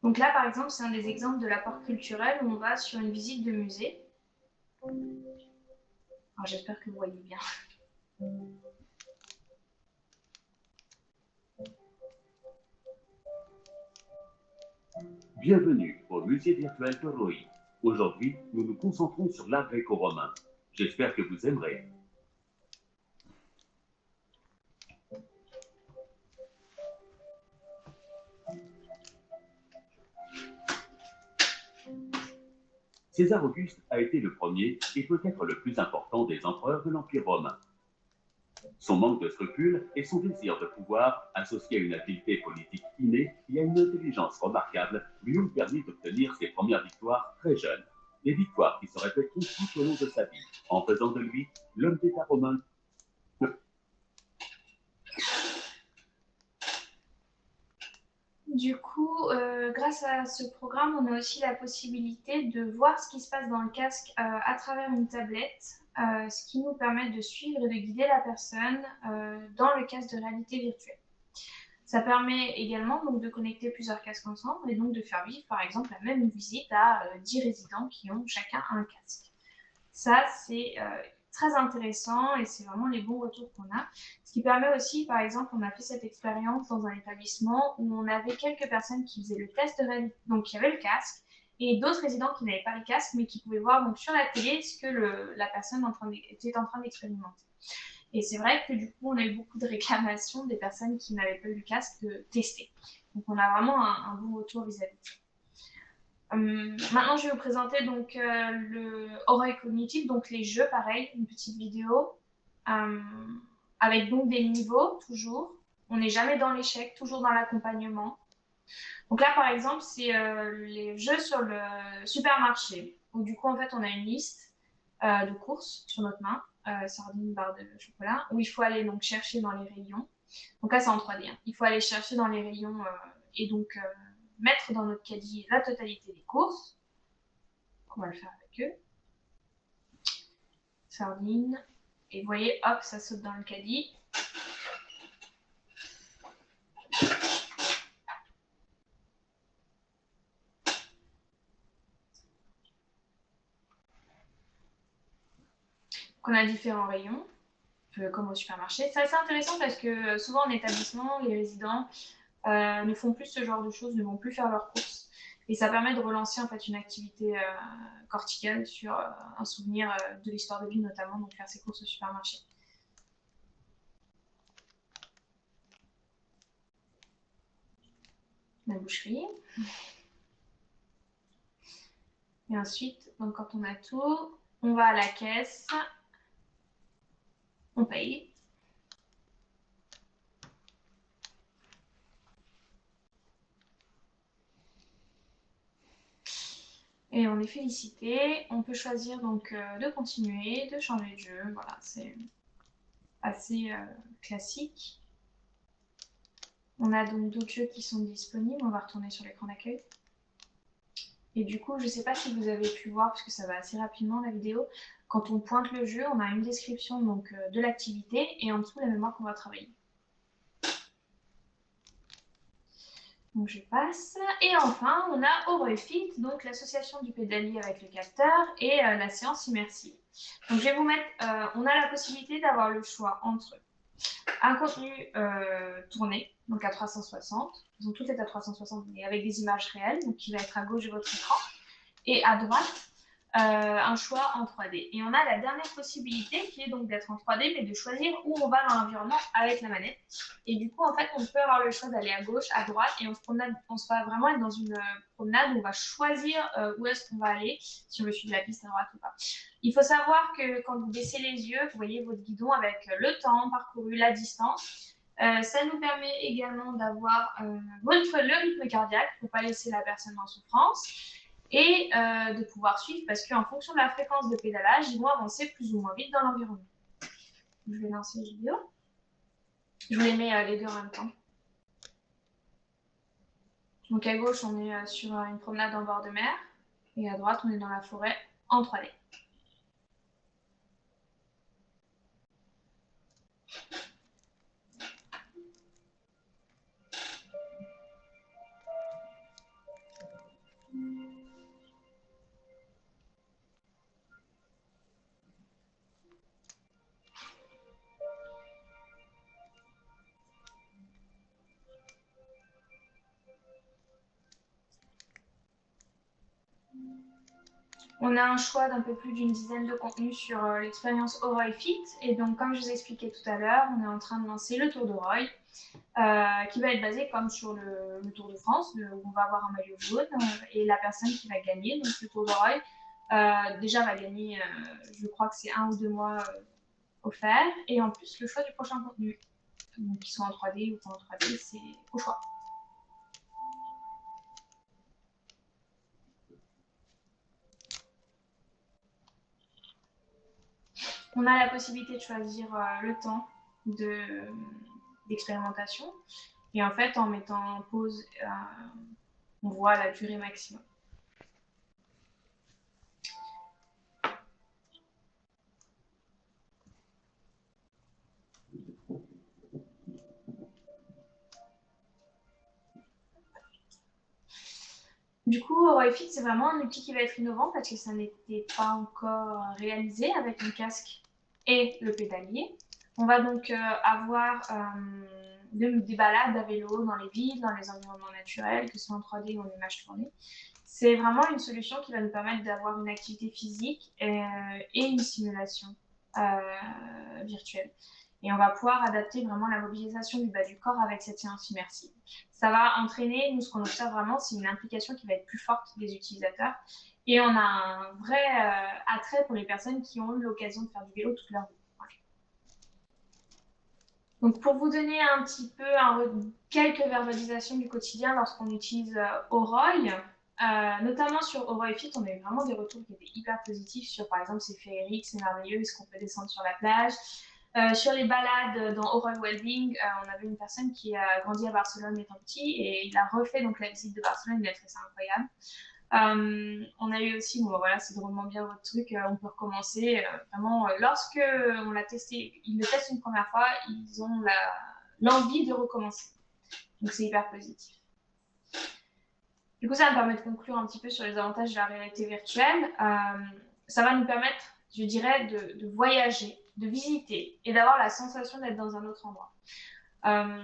Donc là, par exemple, c'est un des exemples de l'apport culturel où on va sur une visite de musée. Alors, j'espère que vous voyez bien. Bienvenue au musée virtuel Toroi. Aujourd'hui, nous nous concentrons sur l'art gréco-romain. J'espère que vous aimerez. César Auguste a été le premier et peut-être le plus important des empereurs de l'Empire romain. Son manque de scrupules et son désir de pouvoir, associé à une habileté politique innée et à une intelligence remarquable, lui ont permis d'obtenir ses premières victoires très jeunes. Des victoires qui se répéteront tout au long de sa vie, en faisant de lui l'homme d'État romain. Du coup, grâce à ce programme, on a aussi la possibilité de voir ce qui se passe dans le casque à travers une tablette, ce qui nous permet de suivre et de guider la personne dans le casque de réalité virtuelle. Ça permet également donc, de connecter plusieurs casques ensemble et donc de faire vivre par exemple la même visite à 10 résidents qui ont chacun un casque. Ça, c'est très intéressant et c'est vraiment les bons retours qu'on a. Ce qui permet aussi, par exemple, on a fait cette expérience dans un établissement où on avait quelques personnes qui faisaient le test de réalité, donc qui avaient le casque, et d'autres résidents qui n'avaient pas le casque, mais qui pouvaient voir donc, sur la télé ce que la personne était en train d'expérimenter. Et c'est vrai que du coup, on a eu beaucoup de réclamations des personnes qui n'avaient pas eu le casque de tester. Donc, on a vraiment un bon retour vis-à-vis de ça. Maintenant, je vais vous présenter donc le oreille cognitive, donc les jeux, pareil, une petite vidéo avec donc des niveaux toujours. On n'est jamais dans l'échec, toujours dans l'accompagnement. Donc là, par exemple, c'est les jeux sur le supermarché, où du coup, en fait, on a une liste de courses sur notre main, sardines, barres de chocolat, où il faut aller donc chercher dans les rayons. Donc là, c'est en 3D. Hein. Il faut aller chercher dans les rayons et donc mettre dans notre caddie la totalité des courses. On va le faire avec eux. Sardines. Et vous voyez, hop, ça saute dans le caddie. Donc on a différents rayons, comme au supermarché. C'est assez intéressant parce que souvent en établissement, les résidents ne font plus ce genre de choses, ne vont plus faire leurs courses. Et ça permet de relancer en fait une activité corticale sur un souvenir de l'histoire de vie notamment, donc faire ses courses au supermarché. La boucherie. Et ensuite, donc quand on a tout, on va à la caisse, on paye. Et on est félicité. On peut choisir donc de continuer, de changer de jeu. Voilà, c'est assez classique. On a donc d'autres jeux qui sont disponibles. On va retourner sur l'écran d'accueil. Et du coup, je ne sais pas si vous avez pu voir, parce que ça va assez rapidement la vidéo, quand on pointe le jeu, on a une description donc, de l'activité et en dessous la mémoire qu'on va travailler. Donc je passe. Et enfin, on a Oroifit, donc l'association du pédalier avec le capteur et la séance immersive. Donc je vais vous mettre, on a la possibilité d'avoir le choix entre un contenu tourné, donc à 360, donc tout est à 360 mais avec des images réelles, donc qui va être à gauche de votre écran, et à droite, un choix en 3D. Et on a la dernière possibilité qui est donc d'être en 3D, mais de choisir où on va dans l'environnement avec la manette. Et du coup, en fait, on peut avoir le choix d'aller à gauche, à droite, et on se va vraiment être dans une promenade où on va choisir où est-ce qu'on va aller, si on veut suivre la piste à droite ou pas. Il faut savoir que quand vous baissez les yeux, vous voyez votre guidon avec le temps parcouru, la distance. Ça nous permet également d'avoir le rythme cardiaque pour ne pas laisser la personne en souffrance et de pouvoir suivre parce qu'en fonction de la fréquence de pédalage, ils vont avancer plus ou moins vite dans l'environnement. Je vais lancer la vidéo. Je vous les mets les deux en même temps. Donc à gauche, on est sur une promenade en bord de mer et à droite, on est dans la forêt en 3D. On a un choix d'un peu plus d'une dizaine de contenus sur l'expérience Oroifit. Et donc, comme je vous ai expliqué tout à l'heure, on est en train de lancer le Tour de Roy, qui va être basé comme sur le Tour de France, où on va avoir un maillot jaune. Et la personne qui va gagner, donc le Tour de Roy, déjà va gagner, je crois que c'est 1 ou 2 mois offerts. Et en plus, le choix du prochain contenu. Donc, qui sont en 3D ou pas en 3D, c'est au choix. On a la possibilité de choisir le temps d'expérimentation. Et en fait, en mettant en pause, on voit la durée maximum. Du coup, Oroifit, c'est vraiment un outil qui va être innovant parce que ça n'était pas encore réalisé avec un casque et le pédalier. On va donc avoir des balades à vélo dans les villes, dans les environnements naturels, que ce soit en 3D ou en images tournées. C'est vraiment une solution qui va nous permettre d'avoir une activité physique et une simulation virtuelle. Et on va pouvoir adapter vraiment la mobilisation du bas du corps avec cette séance immersive. Ça va entraîner, nous, ce qu'on observe vraiment, c'est une implication qui va être plus forte des utilisateurs. Et on a un vrai attrait pour les personnes qui ont eu l'occasion de faire du vélo toute leur vie. Voilà. Donc, pour vous donner un petit peu quelques verbalisations du quotidien lorsqu'on utilise Oroy, notamment sur Oroifit, on a eu vraiment des retours qui étaient hyper positifs sur, par exemple, c'est féerique, c'est merveilleux, est-ce qu'on peut descendre sur la plage. Sur les balades dans Oroy Wellbeing, on avait une personne qui a grandi à Barcelone étant petit et il a refait donc la visite de Barcelone, il a trouvé ça incroyable. On a eu aussi, bon voilà, c'est drôlement bien votre truc, on peut recommencer. Vraiment, lorsque on l'a testé, ils le testent une première fois, ils ont l'envie de recommencer. Donc c'est hyper positif. Du coup, ça va me permet de conclure un petit peu sur les avantages de la réalité virtuelle. Ça va nous permettre, je dirais, de voyager, de visiter et d'avoir la sensation d'être dans un autre endroit.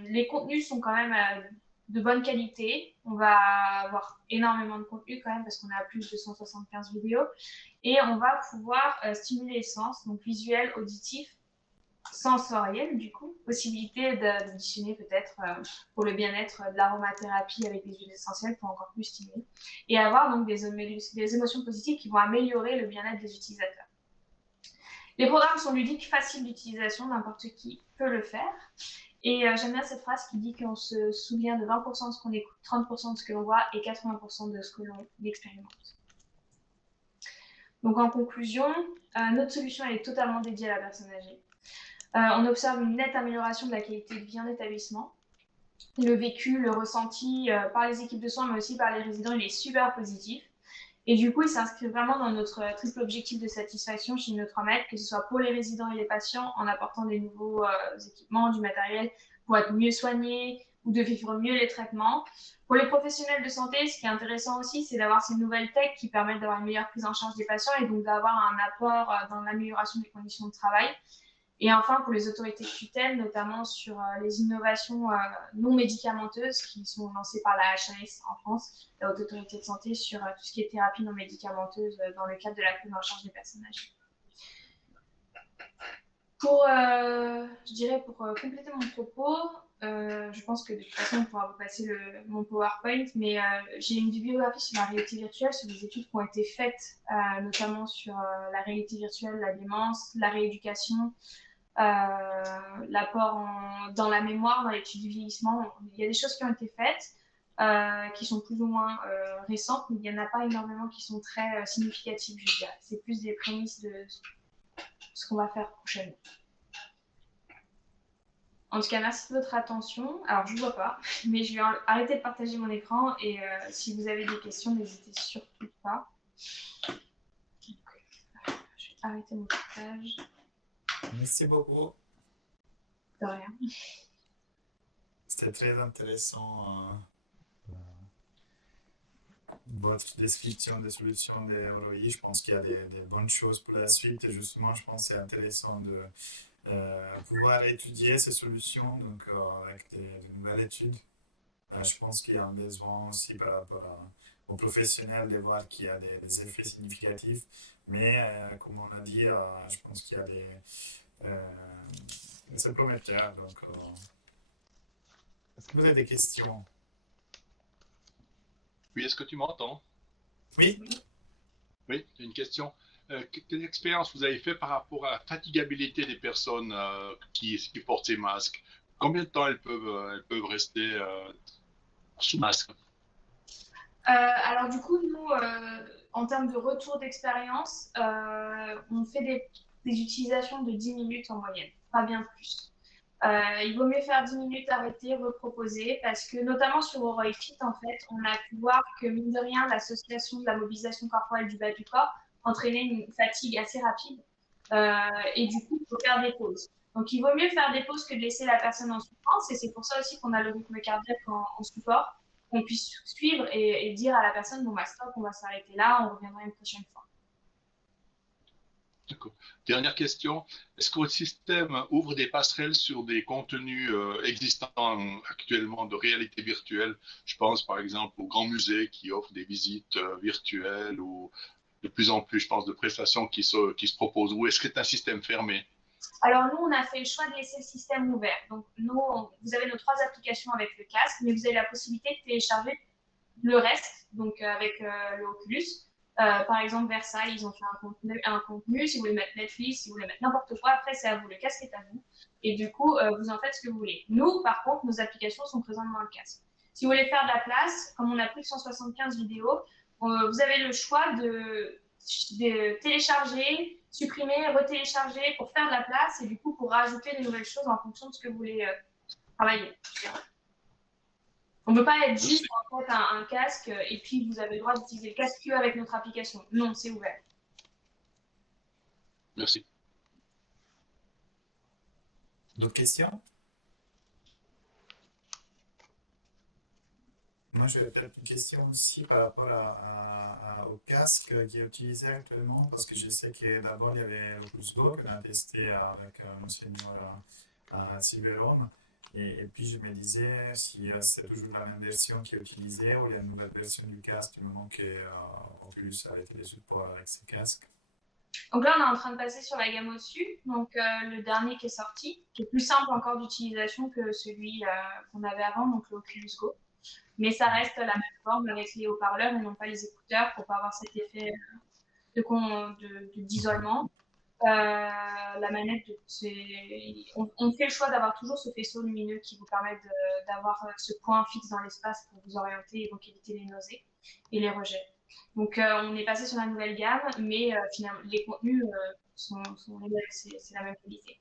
Les contenus sont quand même de bonne qualité. On va avoir énormément de contenu quand même parce qu'on a plus de 175 vidéos. Et on va pouvoir stimuler les sens, donc visuel, auditif, sensoriel du coup. Possibilité d'additionner peut-être pour le bien-être de l'aromathérapie avec des huiles essentielles pour encore plus stimuler. Et avoir donc des émotions positives qui vont améliorer le bien-être des utilisateurs. Les programmes sont ludiques, faciles d'utilisation, n'importe qui peut le faire. Et j'aime bien cette phrase qui dit qu'on se souvient de 20% de ce qu'on écoute, 30% de ce que l'on voit et 80% de ce que l'on expérimente. Donc en conclusion, notre solution elle est totalement dédiée à la personne âgée. On observe une nette amélioration de la qualité de vie en établissement. Le vécu, le ressenti par les équipes de soins, mais aussi par les résidents, il est super positif. Et du coup, il s'inscrit vraiment dans notre triple objectif de satisfaction chez Inno3Med, que ce soit pour les résidents et les patients, en apportant des nouveaux équipements, du matériel pour être mieux soignés, ou de vivre mieux les traitements. Pour les professionnels de santé, ce qui est intéressant aussi, c'est d'avoir ces nouvelles techs qui permettent d'avoir une meilleure prise en charge des patients et donc d'avoir un apport dans l'amélioration des conditions de travail. Et enfin, pour les autorités de tutelle, notamment sur les innovations non médicamenteuses qui sont lancées par la HAS en France, la Haute Autorité de Santé, sur tout ce qui est thérapie non médicamenteuse dans le cadre de la prise en charge des personnes âgées. Je dirais pour compléter mon propos, je pense que de toute façon, on pourra vous passer mon PowerPoint, mais j'ai une bibliographie sur la réalité virtuelle, sur des études qui ont été faites, notamment sur la réalité virtuelle, la démence, la rééducation, l'apport dans la mémoire, dans l'étude du vieillissement. Il y a des choses qui ont été faites, qui sont plus ou moins récentes, mais il n'y en a pas énormément qui sont très significatives, je dirais. C'est plus des prémices de ce qu'on va faire prochainement. En tout cas, merci de votre attention. Alors, je ne vois pas, mais je vais arrêter de partager mon écran et si vous avez des questions, n'hésitez surtout pas. Donc, je vais arrêter mon partage. Merci beaucoup. De rien. C'était très intéressant votre description des solutions des ROI. Je pense qu'il y a des bonnes choses pour la suite et justement, je pense que c'est intéressant de pouvoir étudier ces solutions donc, avec des nouvelles études. Je pense qu'il y a un besoin aussi par rapport aux professionnels de voir qu'il y a des effets significatifs. Mais comme on a dit, je pense qu'il y a c'est prometteur. Donc, est-ce que vous avez des questions? Oui, est-ce que tu m'entends? Oui. Oui, j'ai une question. Quelle expérience vous avez fait par rapport à la fatigabilité des personnes qui portent ces masques? Combien de temps elles peuvent rester sous masque? Alors du coup, nous, en termes de retour d'expérience, on fait des utilisations de 10 minutes en moyenne, pas bien plus. Il vaut mieux faire 10 minutes, arrêter, reproposer, parce que notamment sur HoroiFit, en fait, on a pu voir que mine de rien, l'association de la mobilisation corporelle du bas du corps entraînait une fatigue assez rapide, et du coup, il faut faire des pauses. Donc, il vaut mieux faire des pauses que de laisser la personne en souffrance, et c'est pour ça aussi qu'on a le rythme cardiaque en support, qu'on puisse suivre et dire à la personne, bon, bah stop, on va s'arrêter là, on reviendra une prochaine fois. D'accord. Dernière question. Est-ce que votre système ouvre des passerelles sur des contenus existants actuellement de réalité virtuelle? Je pense par exemple aux grands musées qui offrent des visites virtuelles ou de plus en plus, je pense, de prestations qui se proposent. Ou est-ce que c'est un système fermé? Alors nous, on a fait le choix de laisser le système ouvert. Donc nous, vous avez nos 3 applications avec le casque, mais vous avez la possibilité de télécharger le reste, donc avec le Oculus. Par exemple, Versailles, ils ont fait un contenu. Si vous voulez mettre Netflix, si vous voulez mettre n'importe quoi, après c'est à vous. Le casque est à vous. Et du coup, vous en faites ce que vous voulez. Nous, par contre, nos applications sont présentes dans le casque. Si vous voulez faire de la place, comme on a plus de 175 vidéos, vous avez le choix de télécharger, supprimer, retélécharger pour faire de la place et du coup pour rajouter des nouvelles choses en fonction de ce que vous voulez travailler. On ne peut pas être juste en fait un casque et puis vous avez le droit d'utiliser le casque avec notre application. Non, c'est ouvert. Merci. D'autres questions? Moi, j'avais peut-être une question aussi par rapport au casque qui est utilisé actuellement, parce que je sais que d'abord, il y avait Oculus Go qu'on a testé avec un senior à Cyberhome. Et puis, je me disais si c'est toujours la même version qui est utilisée ou il y a une nouvelle version du casque du moment qu'Oculus a arrêté les supports avec ses casques. Donc là, on est en train de passer sur la gamme au-dessus, donc le dernier qui est sorti, qui est plus simple encore d'utilisation que celui qu'on avait avant, donc le Oculus Go. Mais ça reste la même forme avec les haut-parleurs et non pas les écouteurs pour pas avoir cet effet d'isolement. La manette, on fait le choix d'avoir toujours ce faisceau lumineux qui vous permet d'avoir ce point fixe dans l'espace pour vous orienter et donc éviter les nausées et les rejets. Donc on est passé sur la nouvelle gamme, mais finalement les contenus sont les mêmes, c'est la même qualité.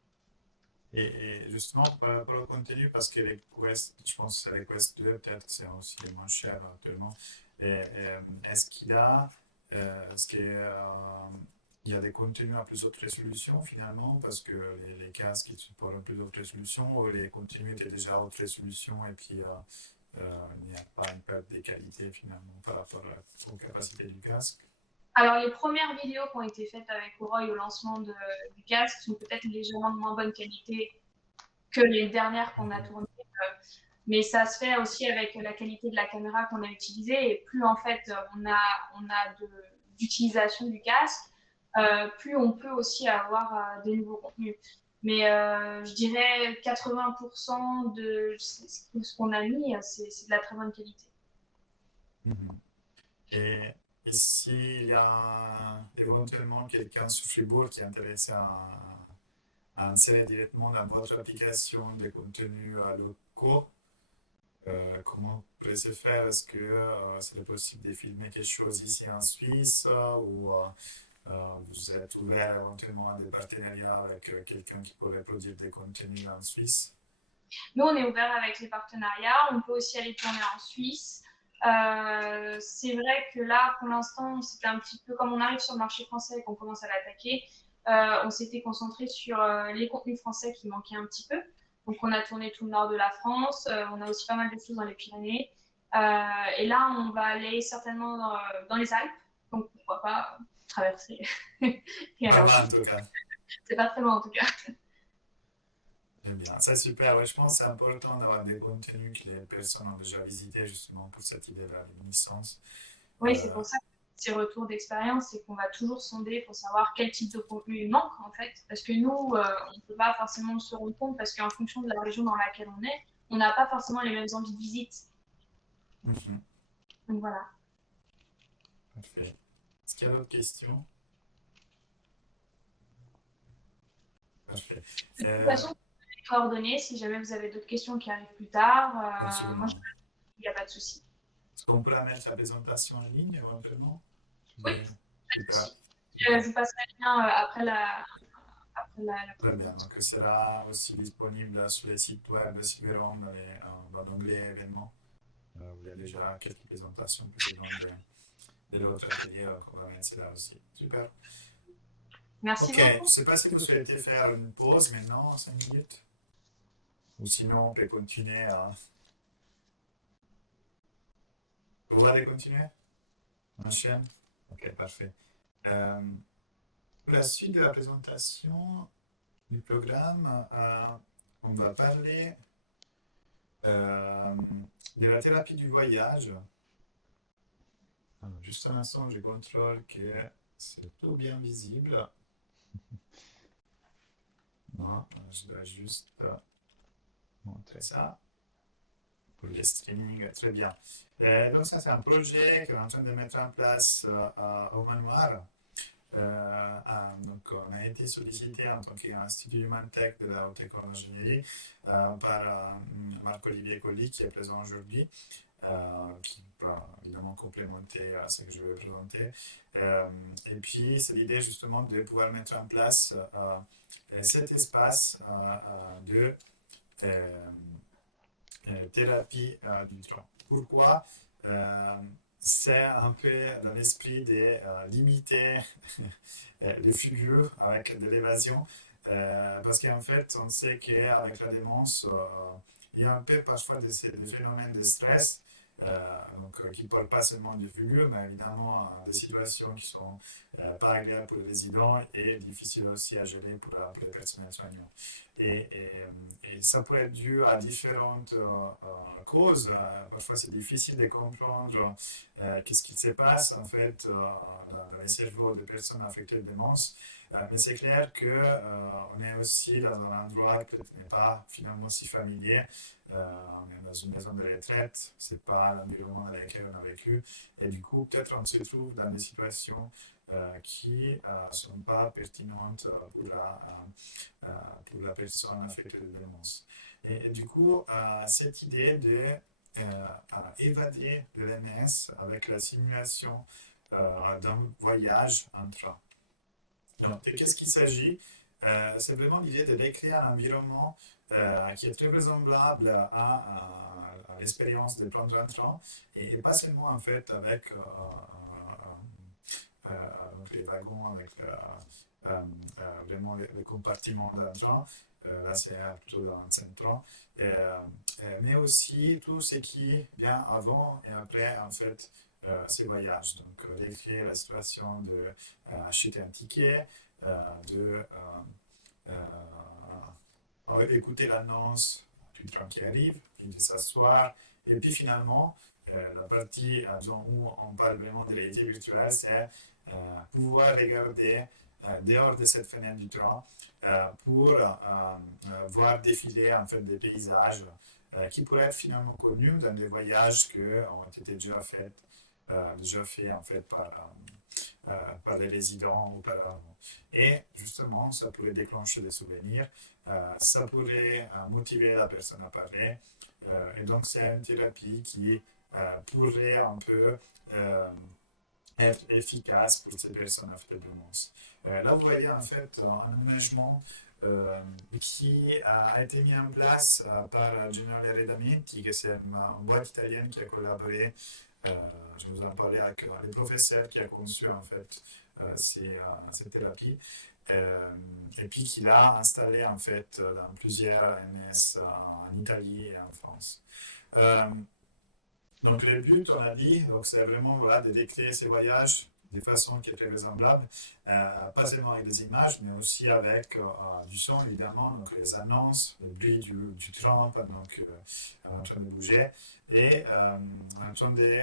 Et justement, pour le contenu, parce que les Quest, je pense que les Quest 2, peut-être, c'est aussi les moins chers actuellement. Est-ce qu'il y a, est-ce que il y a des contenus à plus haute résolution finalement, parce que les casques ils supportent plus haute résolution, ou les contenus étaient déjà à haute résolution et puis il n'y a pas une perte de qualité finalement par rapport aux capacités du casque. Alors, les premières vidéos qui ont été faites avec Oroy au lancement du casque sont peut-être légèrement de moins bonne qualité que les dernières qu'on a tournées. Mais ça se fait aussi avec la qualité de la caméra qu'on a utilisée. Et plus en fait on a d'utilisation du casque, plus on peut aussi avoir des nouveaux contenus. Mais je dirais 80% de ce qu'on a mis, c'est de la très bonne qualité. Et s'il y a éventuellement quelqu'un sur Fribourg qui est intéressé à insérer directement dans votre application des contenus locaux, comment on pourrait se faire? Est-ce que c'est possible de filmer quelque chose ici en Suisse ou vous êtes ouvert éventuellement à des partenariats avec quelqu'un qui pourrait produire des contenus en Suisse? Nous, on est ouvert avec les partenariats. On peut aussi aller tourner en Suisse. C'est vrai que là, pour l'instant, c'était un petit peu comme on arrive sur le marché français et qu'on commence à l'attaquer. On s'était concentré sur les contenus français qui manquaient un petit peu. Donc, on a tourné tout le nord de la France. On a aussi pas mal de choses dans les Pyrénées. Et là, on va aller certainement dans les Alpes. Donc, pourquoi pas traverser. Et alors, Pas mal, en tout cas. c'est pas très loin en tout cas. Eh bien, c'est super. Ouais, je pense que c'est important d'avoir des contenus que les personnes ont déjà visités justement pour cette idée de la luminescence. Oui, c'est pour ça que ces retours d'expérience, c'est qu'on va toujours sonder pour savoir quel type de contenu il manque en fait. Parce que nous, on ne peut pas forcément se rendre compte parce qu'en fonction de la région dans laquelle on est, on n'a pas forcément les mêmes envies de visite. Donc voilà. Parfait. Est-ce qu'il y a d'autres questions? Parfait. De toute façon, les coordonnées, si jamais vous avez d'autres questions qui arrivent plus tard, moi, il n'y a pas de souci. Est-ce qu'on peut la mettre la présentation en ligne éventuellement? Oui. Super. Je vous passerai le lien après la. Très bien. Donc, il sera aussi disponible sur les sites web de Silveron dans l'onglet événements. Il y a déjà quelques présentations précédentes de votre atelier. On va mettre cela aussi. Super. Merci beaucoup. Je ne sais pas si vous souhaitez faire une pause maintenant, 5 minutes. Ou sinon, on peut continuer. Vous allez continuer? On enchaîne? Ok, parfait. Pour la suite de la présentation du programme, on va parler de la thérapie du voyage. Alors, juste un instant, je contrôle que c'est tout bien visible. Non, je dois juste montrer ça pour le streaming. Très bien. Donc ça, c'est un projet qu'on est en train de mettre en place au Manoir. Donc, on a été sollicité en tant qu'Institut Humantech de la Haute École d'Ingénierie par Marc-Olivier Colli, qui est présent aujourd'hui, qui peut évidemment complémenter ce que je vais présenter. Et puis, c'est l'idée justement de pouvoir mettre en place cet espace de thérapie du temps. Pourquoi c'est un peu dans l'esprit de limiter les figures avec de l'évasion, parce qu'en fait, on sait qu'avec la démence, il y a un peu parfois des phénomènes de stress, qui ne parlent pas seulement de figures, mais évidemment des situations qui sont pas agréables pour les résidents et difficiles aussi à gérer pour les personnels soignants. Et ça peut être dû à différentes causes. Parfois, c'est difficile de comprendre qu'est-ce qui se passe en fait dans les cerveaux des personnes affectées de démence. Mais c'est clair qu'on est aussi dans un endroit qui n'est pas finalement si familier. On est dans une maison de retraite, c'est pas l'environnement dans lequel on a vécu. Et du coup, peut-être on se trouve dans des situations qui ne sont pas pertinentes pour la personne affectée de démence. Et du coup, cette idée d'évader de l'MS avec la simulation d'un voyage en train. Alors, de qu'est-ce qu'il s'agit? C'est vraiment l'idée de décrire un environnement qui est très ressemblable à l'expérience de prendre un train, et pas seulement en fait avec donc les wagons avec vraiment le compartiment d'un train. Là, c'est plutôt dans un centre. Mais aussi tout ce qui vient avant et après, en fait, ces voyages. Donc, décrire la situation de acheter un ticket, de écouter l'annonce du train qui arrive, puis de s'asseoir. Et puis finalement, la partie où on parle vraiment de réalité virtuelle, c'est pouvoir regarder dehors de cette fenêtre du train pour voir défiler en fait des paysages qui pourraient être finalement connus dans des voyages qui ont été déjà faits en fait par les résidents auparavant. Et justement, ça pourrait déclencher des souvenirs, ça pourrait motiver la personne à parler. Et donc, c'est une thérapie qui pourrait un peu être efficace pour ces personnes à faible démence. Là, vous voyez en fait un aménagement qui a été mis en place par Generale Redamenti, que c'est une boîte italienne qui a collaboré. Je vous en parlais avec le professeur qui a conçu en fait ces thérapies. Et puis qu'il a installé en fait dans plusieurs MS en Italie et en France. Donc le but, on a dit, c'est vraiment voilà, de décrire ces voyages de façon qui est très vraisemblable, pas seulement avec des images, mais aussi avec du son évidemment, donc les annonces, le bruit du train pendant qu'on est en train de bouger, et en train de...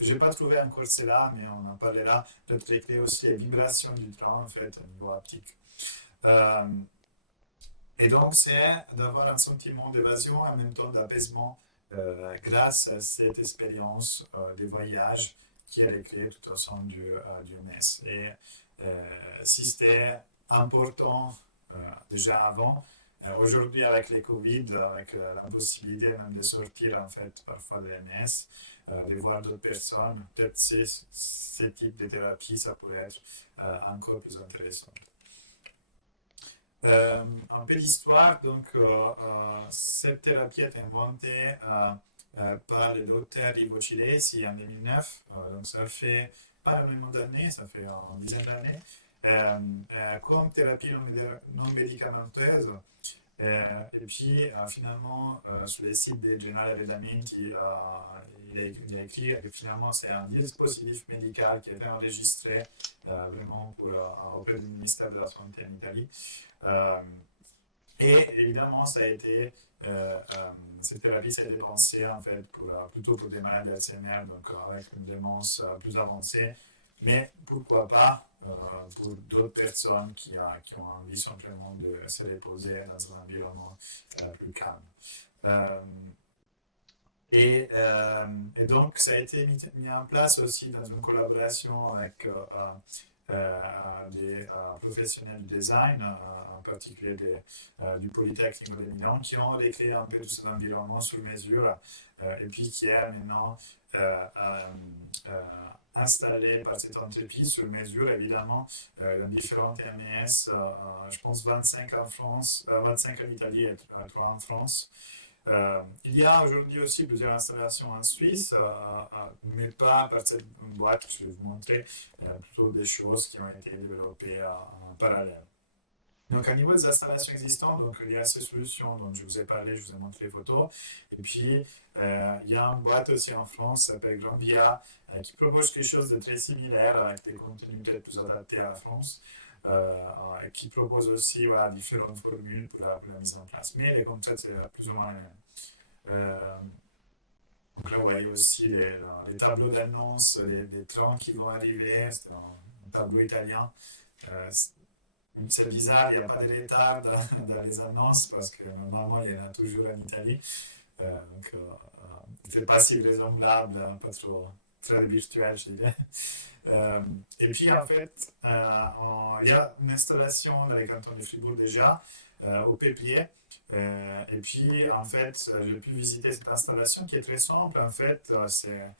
Je n'ai pas trouvé encore cela, mais on en parlera, peut-être décrire aussi les vibrations du train en fait au niveau haptique. Et donc c'est d'avoir un sentiment d'évasion et en même temps d'apaisement grâce à cette expérience des voyages qui est créée tout au sein du MES. Et si c'était important déjà avant, aujourd'hui avec les Covid, avec la possibilité même de sortir en fait parfois de l'MS, de voir d'autres personnes, peut-être ce type de thérapie, ça pourrait être encore plus intéressant. Un peu d'histoire, donc cette thérapie a été inventée par le docteur Ivo Cilesi en 2009, donc ça fait pas énormément d'années, ça fait une dizaine d'années, comme thérapie non médicamenteuse. Et puis finalement, sur le site de Generale Redamenti, il a écrit que finalement c'est un dispositif médical qui a été enregistré vraiment auprès du ministère de la Santé en Italie. Et évidemment, ça a été, cette thérapie, ça a été pensée en fait plutôt pour des malades d'Alzheimer, donc avec une démence plus avancée, mais pourquoi pas pour d'autres personnes qui ont envie simplement de se reposer dans un environnement plus calme. Et donc, ça a été mis en place aussi dans une collaboration avec des professionnels du design, en particulier du Polytechnique de Milan, qui ont recréé un peu tout cet environnement sur mesure et puis qui est maintenant installé par cette entreprise sur mesure, évidemment, dans différentes MES, je pense 25 en France, 25 en Italie et 3 en France. Il y a aujourd'hui aussi plusieurs installations en Suisse, mais pas par cette boîte que je vais vous montrer, plutôt des choses qui ont été développées en parallèle. Donc, à niveau des installations existantes, donc, il y a ces solutions dont je vous ai parlé, je vous ai montré les photos. Et puis, il y a une boîte aussi en France, qui s'appelle Grambia, qui propose quelque chose de très similaire, avec des contenus peut-être plus adaptés à la France. Qui propose aussi différentes formules pour la mise en place. Mais les concepts, c'est plus ou moins les mêmes. Donc là, vous voyez aussi les tableaux d'annonce, les trains qui vont arriver. C'est un tableau italien. C'est bizarre, il n'y a pas de retard dans les annonces parce que normalement, il y en a toujours en Italie. Donc, il ne fait pas si vraisemblable, pas trop très virtuel, je dirais. Et puis, en fait, il y a une installation dans les cantons de Fribourg déjà, au peuplier. Et puis, en fait, j'ai pu visiter cette installation qui est très simple. En fait, c'est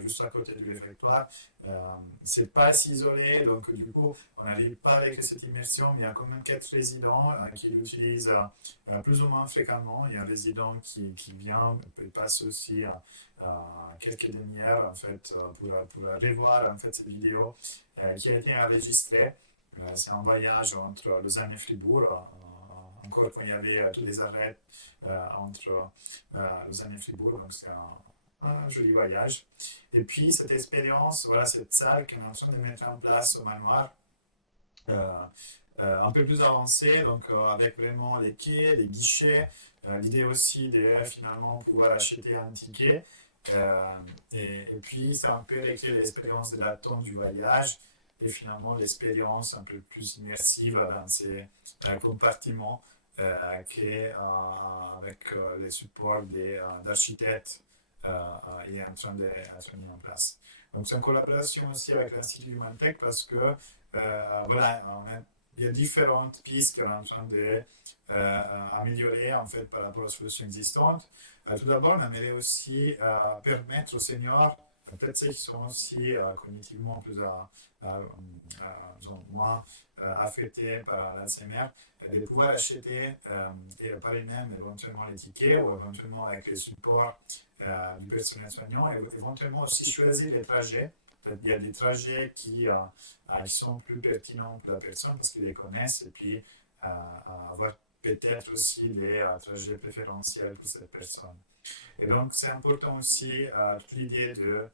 juste à côté du réfectoire. C'est pas si isolé, donc du coup, on n'arrive pas avec cette immersion, mais il y a quand même 4 résidents qui l'utilisent plus ou moins fréquemment. Il y a un résident qui vient, peut passer aussi quelques demi-heures en fait, pour revoir en fait, cette vidéo qui a été enregistrée. C'est un voyage entre Lausanne et Fribourg, encore quand il y avait tous les arrêts entre Lausanne et Fribourg, donc c'est un joli voyage. Et puis cette expérience, voilà, cette salle qu'on est en train de mettre en place au manoir, un peu plus avancée, donc avec vraiment les quais, les guichets, l'idée aussi de finalement pouvoir acheter un ticket. Et puis ça a un peu recréé l'expérience de l'attente du voyage et finalement l'expérience un peu plus immersive dans ces compartiments avec les supports d'architectes est en train d'être mis en place. Donc c'est une collaboration aussi avec l'Institut Humantech parce que voilà, il y a différentes pistes qu'on est en train d'améliorer en fait par rapport aux solutions existantes. Tout d'abord, on aimerait aussi permettre aux seniors, peut-être ceux qui sont aussi cognitivement plus moins affectés par l'Alzheimer, de pouvoir acheter par eux-mêmes éventuellement les tickets ou éventuellement avec le support du personnel soignant et éventuellement aussi choisir les trajets. Il y a des trajets qui sont plus pertinents pour la personne parce qu'ils les connaissent et puis avoir peut-être aussi les trajets préférentiels pour cette personne. Et donc c'est important aussi l'idée de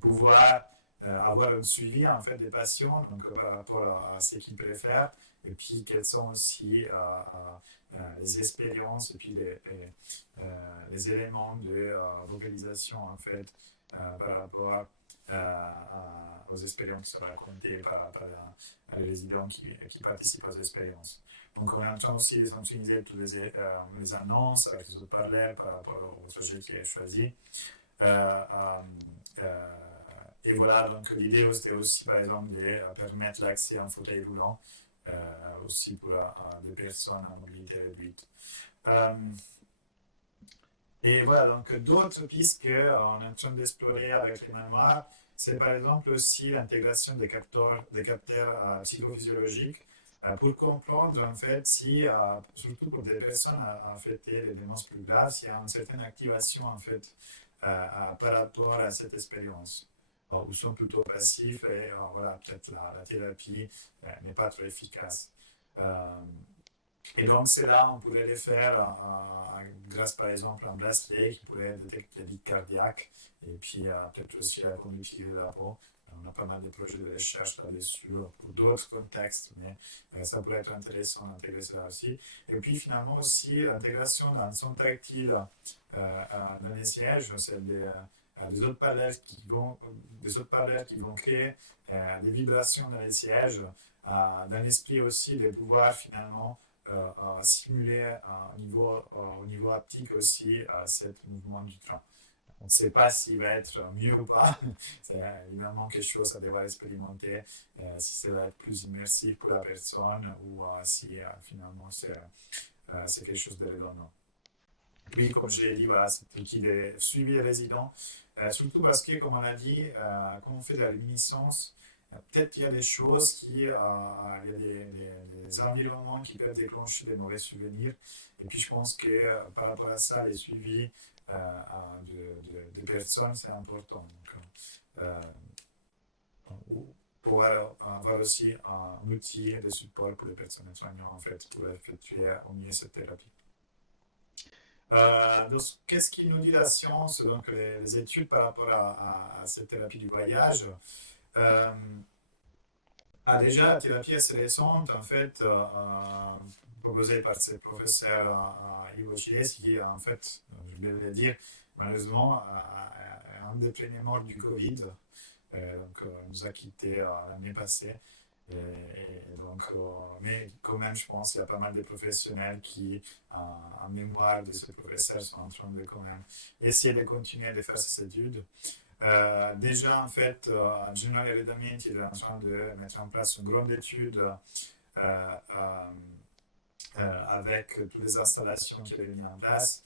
pouvoir avoir un suivi en fait des patients donc, par rapport à ce qu'ils préfèrent et puis quelles sont aussi les expériences et puis les éléments de vocalisation en fait par rapport aux expériences qui sont racontées par les résidents qui participent aux expériences. Donc on est en train aussi de sensibiliser toutes les annonces avec les haut-parleurs par rapport au projet qui est choisi. Et voilà, donc l'idée c'était aussi par exemple de permettre l'accès en fauteuil roulant aussi pour des personnes à mobilité réduite. Et voilà, donc d'autres pistes qu'on est en train d'explorer avec les mémoires, c'est par exemple aussi l'intégration des capteurs psychophysiologiques pour comprendre en fait si, surtout pour des personnes affectées de démences plus graves, il y a une certaine activation en fait par rapport à cette expérience. Ou sont plutôt passifs et voilà, peut-être la thérapie n'est pas très efficace. Et donc c'est là, on pourrait les faire grâce par exemple à un bracelet qui pourrait détecter les rythmes cardiaques et puis peut-être aussi la conductivité de la peau. On a pas mal de projets de recherche là-dessus pour d'autres contextes, mais ça pourrait être intéressant d'intégrer cela aussi. Et puis finalement aussi l'intégration d'un son tactile dans les sièges, c'est des autres parleurs qui vont créer des vibrations dans les sièges, dans l'esprit aussi de pouvoir finalement simuler au niveau haptique aussi cet mouvement du train. On ne sait pas s'il va être mieux ou pas, c'est évidemment quelque chose à devoir expérimenter, si ça va être plus immersif pour la personne ou si finalement c'est quelque chose de redondant. Puis, comme je l'ai dit, voilà, cet outil de suivi des résidents, surtout parce que, comme on l'a dit, quand on fait de la luminescence, peut-être qu'il y a des choses il y a des environnements qui peuvent déclencher des mauvais souvenirs. Et puis, je pense que par rapport à ça, les suivis de personnes, c'est important. Donc, pour avoir aussi un outil de support pour les personnes soignantes, en fait, pour effectuer au mieux cette thérapie. Donc, qu'est-ce qui nous dit la science, donc les études par rapport à cette thérapie du voyage? Déjà, la thérapie assez récente, en fait, proposée par ce professeur Ivo Chies, qui, en fait, je vais le dire, malheureusement, un des premiers morts du Covid, donc nous a quittés l'année passée. Et donc, mais quand même, je pense qu'il y a pas mal de professionnels qui, en mémoire de ce professeur, sont en train de quand même essayer de continuer de faire ces études. Déjà, en fait, General Eredamenti est en train de mettre en place une grande étude avec toutes les installations qui avaient mis en place.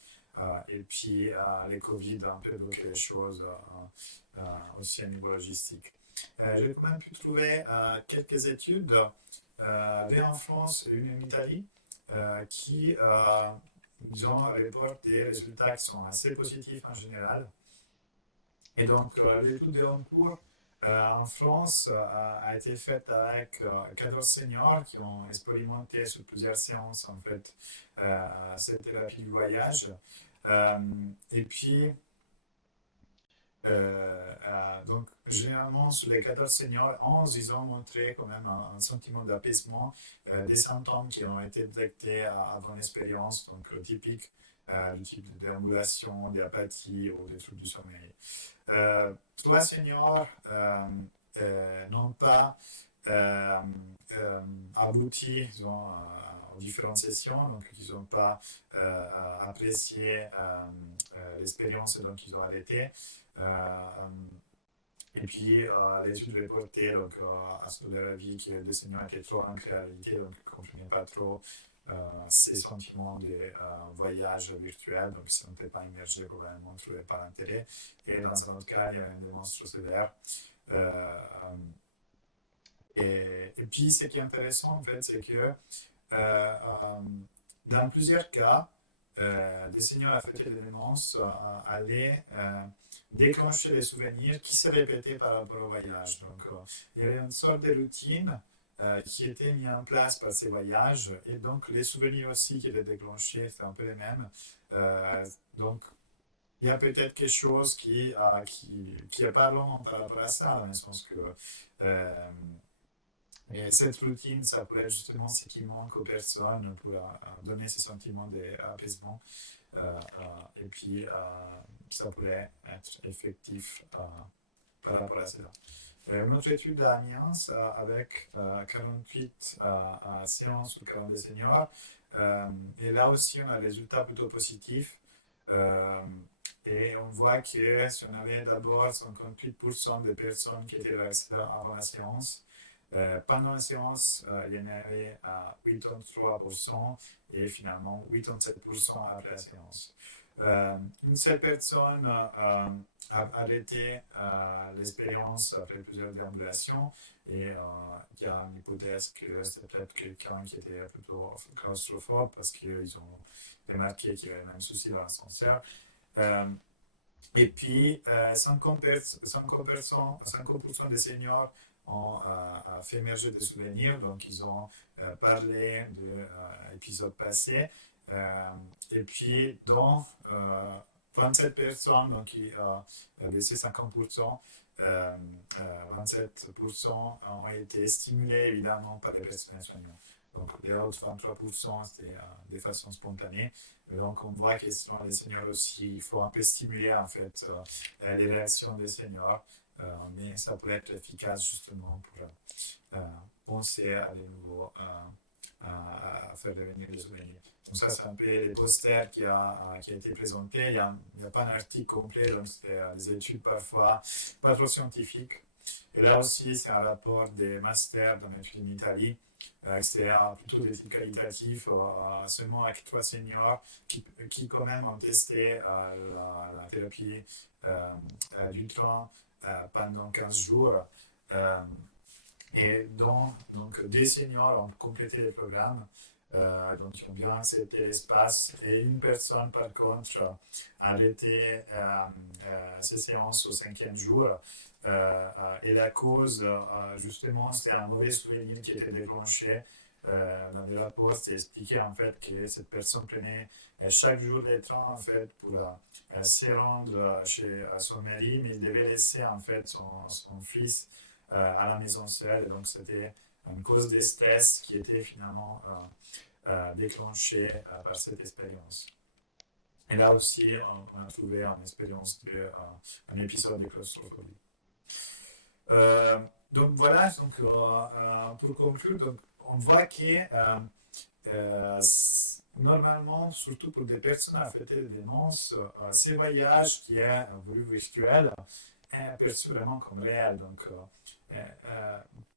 Et puis les Covid a un peu bloqué les choses aussi à niveau logistique. J'ai quand même pu trouver quelques études, une en France et une en Italie, qui disons, reportent des résultats qui sont assez positifs en général. Et donc l'étude de Hambourg en France a été faite avec 14 seniors qui ont expérimenté sur plusieurs séances en fait cette thérapie du voyage. Et puis donc généralement sur les 14 seniors, 11 ils ont montré quand même un sentiment d'apaisement, des symptômes qui ont été détectés avant l'expérience, donc typique du type de déambulation, d'apathie ou des troubles du sommeil. 3 seniors n'ont pas abouti disons, aux différentes sessions, donc ils n'ont pas apprécié l'expérience et donc ils ont arrêté. Et puis l'étude reportait donc, à ce de la vie que les seniors étaient trop ancrés à la réalité, donc ils ne comprenaient pas trop ces sentiments de voyage virtuel, donc ils ne sentaient pas immergés, probablement ne trouvaient pas l'intérêt. Et dans un autre cas, il y a une démonstration sévère. Et puis ce qui est intéressant en fait, c'est que dans plusieurs cas, des seniors affectés de démence allaient déclencher des souvenirs qui se répétaient par rapport au voyage. Donc, il y avait une sorte de routine qui était mise en place par ces voyages, et donc les souvenirs aussi qui étaient déclenchés, c'était un peu les mêmes. Donc, il y a peut-être quelque chose qui est parlant par rapport à ça, dans le sens que et cette routine, ça pourrait être justement ce qui manque aux personnes pour donner ce sentiment d'apaisement. Et puis, ça pourrait être effectif par rapport à cela. Une autre étude à Amiens avec 48 séances pour 42 seniors. Et là aussi, on a des résultats plutôt positifs. Et on voit que si on avait d'abord 58% des personnes qui étaient restées avant la séance, pendant la séance, il y en avait à 83% et finalement 87% après la séance. Une seule personne a arrêté l'expérience après plusieurs déambulations et il y a une hypothèse que c'est peut-être quelqu'un qui était plutôt claustrophobe parce qu'ils ont remarqué qu'il y avait même souci dans l'ascenseur. Et puis 50% des seniors ont fait émerger des souvenirs, donc ils ont parlé de l'épisode passé. Et puis, dans 27 personnes, donc il a baissé 50%, 27% ont été stimulés évidemment par les personnels soignants. Donc, les autres 23%, c'était de façon spontanée. Et donc, on voit que sur les seniors aussi, il faut un peu stimuler en fait les réactions des seniors. Mais ça pourrait être efficace justement pour penser à de nouveau à faire revenir les souvenirs. Donc ça, c'est un peu les posters qui a été présenté. Il n'y a pas un article complet, donc c'est des études parfois pas trop scientifiques. Et là aussi, c'est un rapport des masters dans l'étude en Italie. C'est plutôt des études qualitatives, seulement avec 3 seniors qui quand même ont testé la thérapie du train pendant 15 jours. Et donc des seniors ont complété les programmes, donc ils ont bien accepté l'espace, et une personne par contre a arrêté ses séances au 5e jour. Et la cause, justement, c'était un mauvais souvenir qui était déclenché. Dans le rapport, c'est expliqué en fait que cette personne prenait chaque jour des trains en fait pour se rendre chez son mari, mais il devait laisser en fait son fils à la maison seule. Donc c'était une cause de stress qui était finalement déclenchée par cette expérience. Et là aussi, on a trouvé une expérience un épisode de claustrophobie. Donc voilà, donc, pour conclure, donc, on voit que normalement, surtout pour des personnes affectées de démence, ces voyages qui est voulu virtuel est perçu vraiment comme réel. Donc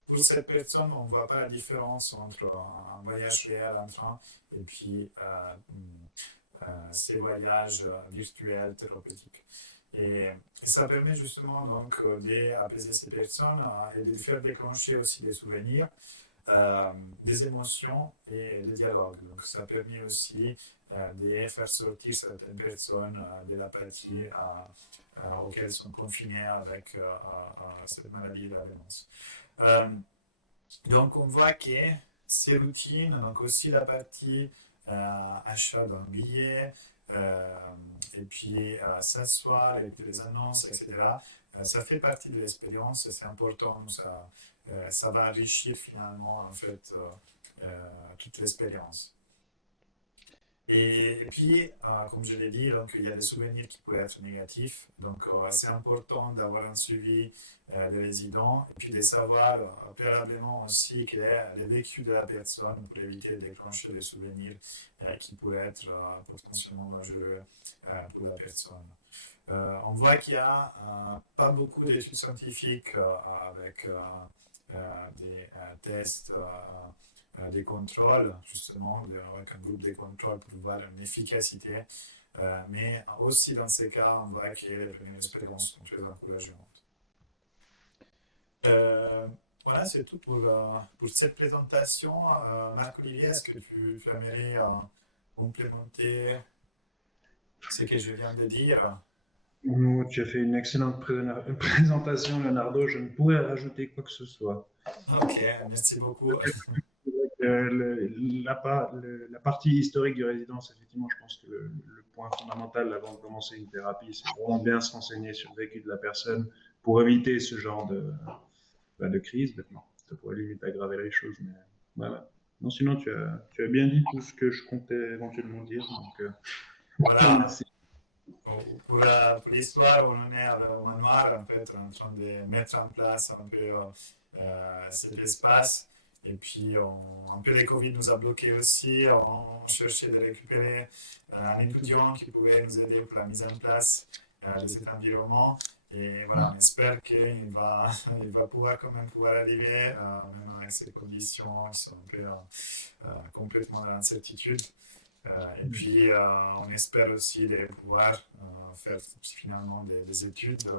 pour cette personne, on ne voit pas la différence entre un voyage réel en train et puis ces voyages virtuels thérapeutiques. Et ça permet justement donc d'apaiser ces personnes et de faire déclencher aussi des souvenirs, des émotions et des dialogues. Donc ça permet aussi de faire sortir certaines personnes de l'apathie auxquelles sont confinées avec cette maladie de la démence. Donc on voit que ces routines, donc aussi la partie achat d'un billet, et puis s'asseoir, et puis les annonces, etc. Ça fait partie de l'expérience et c'est important. Ça va enrichir finalement en fait toute l'expérience. Et puis, comme je l'ai dit, donc, il y a des souvenirs qui peuvent être négatifs. Donc, c'est important d'avoir un suivi des résidents et puis de savoir préalablement aussi quel est le vécu de la personne pour éviter de déclencher des souvenirs qui peuvent être potentiellement dangereux pour la personne. On voit qu'il n'y a pas beaucoup d'études scientifiques avec des tests, des contrôles, justement, avec un groupe de contrôles pour voir une efficacité. Mais aussi dans ces cas, on voit que les premières expériences sont très encourageantes. Voilà, c'est tout pour cette présentation. Marc-Olivier, est-ce que tu aimerais complémenter ce que je viens de dire? Tu as fait une excellente présentation, Leonardo. Je ne pourrais rajouter quoi que ce soit. Ok, merci beaucoup. La partie historique du résidence, effectivement, je pense que le point fondamental avant de commencer une thérapie, c'est vraiment bien se renseigner sur le vécu de la personne pour éviter ce genre de crise. Maintenant, ça pourrait limite aggraver les choses, mais voilà. Non, sinon, tu as bien dit tout ce que je comptais éventuellement dire. Donc, voilà. Merci. Pour l'histoire, on en est au manoir, en fait, en train de mettre en place un peu cet espace. Et puis, un peu les Covid nous a bloqués aussi. On cherchait de récupérer un étudiant qui pouvait nous aider pour la mise en place de cet environnement. Et voilà, on espère qu'il va, il va pouvoir arriver, même avec ces conditions, c'est un peu complètement l'incertitude. Et puis, on espère aussi de pouvoir faire finalement des études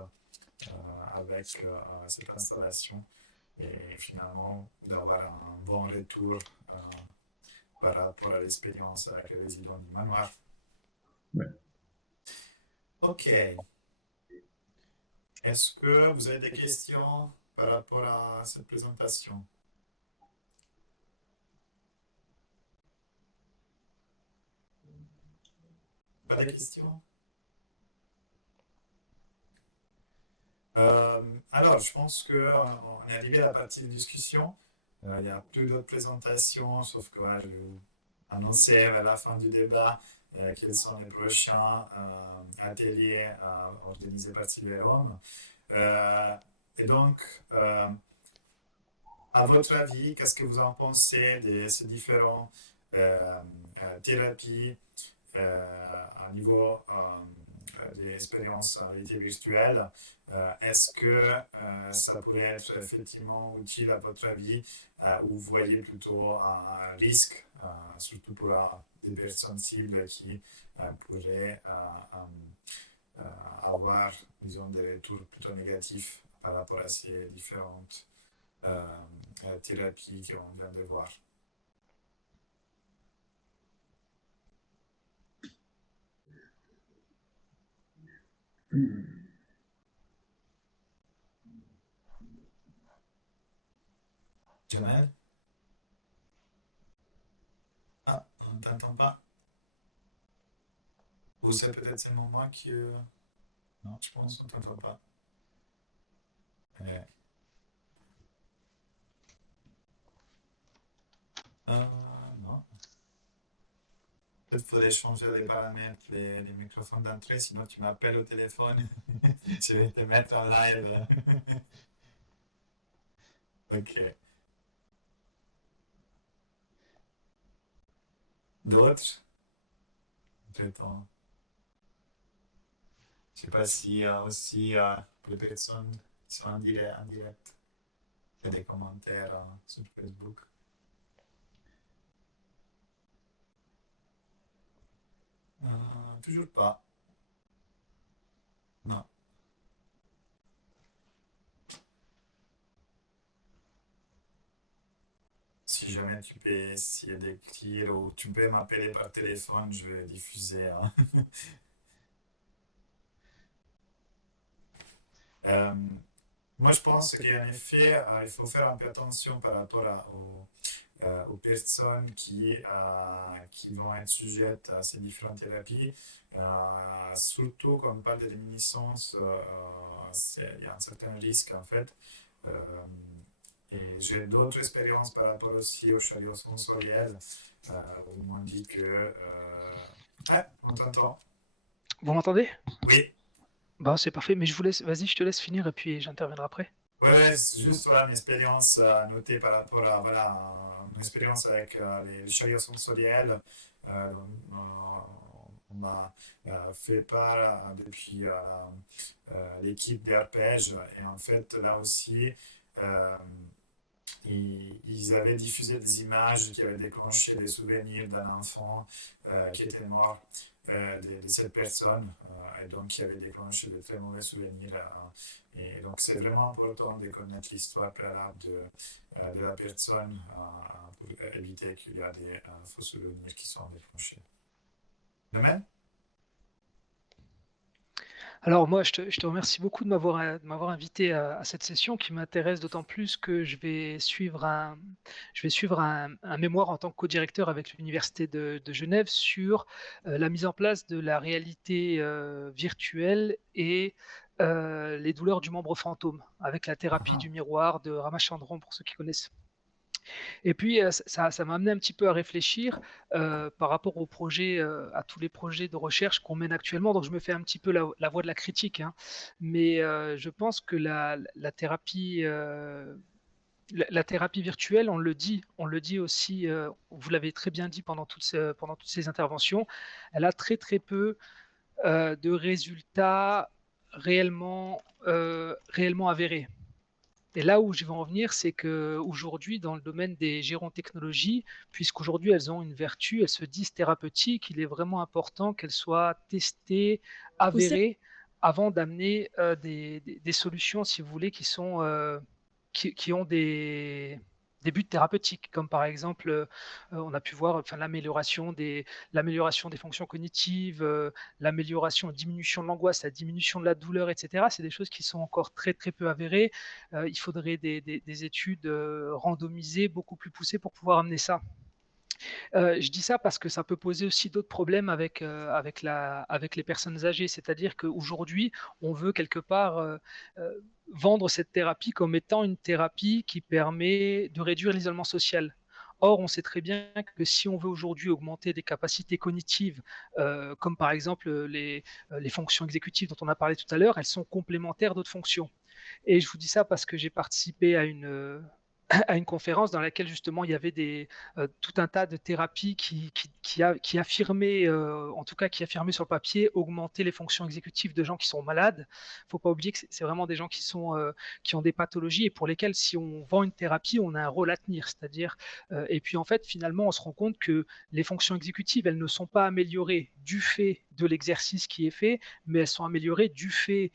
avec cette installation et finalement d'avoir un bon retour par rapport à l'expérience avec les résidents du manoir. Ouais. Ok. Est-ce que vous avez des questions par rapport à cette présentation? Pas de questions? Alors, je pense qu'on est arrivé à la partie de discussion. Il n'y a plus d'autres présentations, sauf que je vais vous annoncer à la fin du débat quels sont les prochains ateliers organisés par Sylverum. Et donc, à votre avis, qu'est-ce que vous en pensez de ces différentes thérapies à niveau des expériences en réalité virtuelle? Est-ce que ça pourrait être effectivement utile à votre avis ou vous voyez plutôt un risque, surtout pour des personnes cibles qui pourraient avoir, disons, des retours plutôt négatifs par rapport à ces différentes thérapies qu'on vient de voir? Joël? Ah, on ne t'entend pas. Ou c'est peut-être seulement moi qui... Non, je pense qu'on ne t'entend pas. Non. Peut-être qu'il faudrait changer les paramètres, les microphones d'entrée, sinon tu m'appelles au téléphone. Je vais te mettre en live. Ok. D'autres? Peut-être. Je ne sais pas si aussi pour les personnes qui sont en direct. j'ai des commentaires sur Facebook. Toujours pas. Non. Si jamais tu peux essayer d'écrire ou tu peux m'appeler par téléphone, je vais diffuser. Euh, Moi, je pense qu'en effet, il faut faire un peu attention par rapport aux personnes qui vont être sujettes à ces différentes thérapies. Surtout quand on parle de réminiscence, il y a un certain risque en fait. Euh, et j'ai d'autres expériences par rapport aussi au chariot sensoriel, où on m'a dit que... Ah, on t'entend. Vous m'entendez? Oui. Bah, c'est parfait, mais je vous laisse, vas-y, je te laisse finir et puis j'interviendrai après. Ouais, c'est juste voilà, une expérience notée par rapport à voilà, une expérience avec les chariots sensoriels. Euh, on m'a fait part depuis l'équipe d'Arpège et en fait là aussi euh, ils avaient diffusé des images qui avaient déclenché des souvenirs d'un enfant qui était mort, de cette personne, et donc qui avait déclenché de très mauvais souvenirs. Et donc c'est vraiment important de connaître l'histoire préalable de la personne pour éviter qu'il y ait des faux souvenirs qui sont déclenchés. De même? Alors moi, je te remercie beaucoup de m'avoir invité à cette session qui m'intéresse d'autant plus que je vais suivre un mémoire en tant que co-directeur avec l'Université de Genève sur la mise en place de la réalité virtuelle et les douleurs du membre fantôme avec la thérapie du miroir de Ramachandran pour ceux qui connaissent. Et puis, ça m'a amené un petit peu à réfléchir par rapport aux projets, à tous les projets de recherche qu'on mène actuellement. Donc, je me fais un petit peu la voix de la critique, hein. Mais je pense que la thérapie, la thérapie virtuelle, on le dit aussi, vous l'avez très bien dit pendant toutes ces interventions, elle a très très peu de résultats réellement avérés. Et là où je vais en venir, c'est qu'aujourd'hui, dans le domaine des gérontechnologies, puisqu'aujourd'hui elles ont une vertu, elles se disent thérapeutiques, il est vraiment important qu'elles soient testées, avérées, avant d'amener des solutions, si vous voulez, qui ont des buts thérapeutiques, comme par exemple, on a pu voir enfin, l'amélioration des fonctions cognitives, l'amélioration, diminution de l'angoisse, la diminution de la douleur, etc. C'est des choses qui sont encore très très peu avérées. Il faudrait des études randomisées, beaucoup plus poussées pour pouvoir amener ça. Je dis ça parce que ça peut poser aussi d'autres problèmes avec les personnes âgées. C'est-à-dire qu'aujourd'hui, on veut quelque part vendre cette thérapie comme étant une thérapie qui permet de réduire l'isolement social. Or, on sait très bien que si on veut aujourd'hui augmenter des capacités cognitives, comme par exemple les fonctions exécutives dont on a parlé tout à l'heure, elles sont complémentaires d'autres fonctions. Et je vous dis ça parce que j'ai participé à une conférence dans laquelle justement il y avait tout un tas de thérapies qui affirmaient, en tout cas qui affirmaient sur le papier, augmenter les fonctions exécutives de gens qui sont malades. Il ne faut pas oublier que c'est vraiment des gens qui ont des pathologies et pour lesquels si on vend une thérapie, on a un rôle à tenir. C'est-à-dire, et puis en fait, finalement, on se rend compte que les fonctions exécutives, elles ne sont pas améliorées du fait de l'exercice qui est fait, mais elles sont améliorées du fait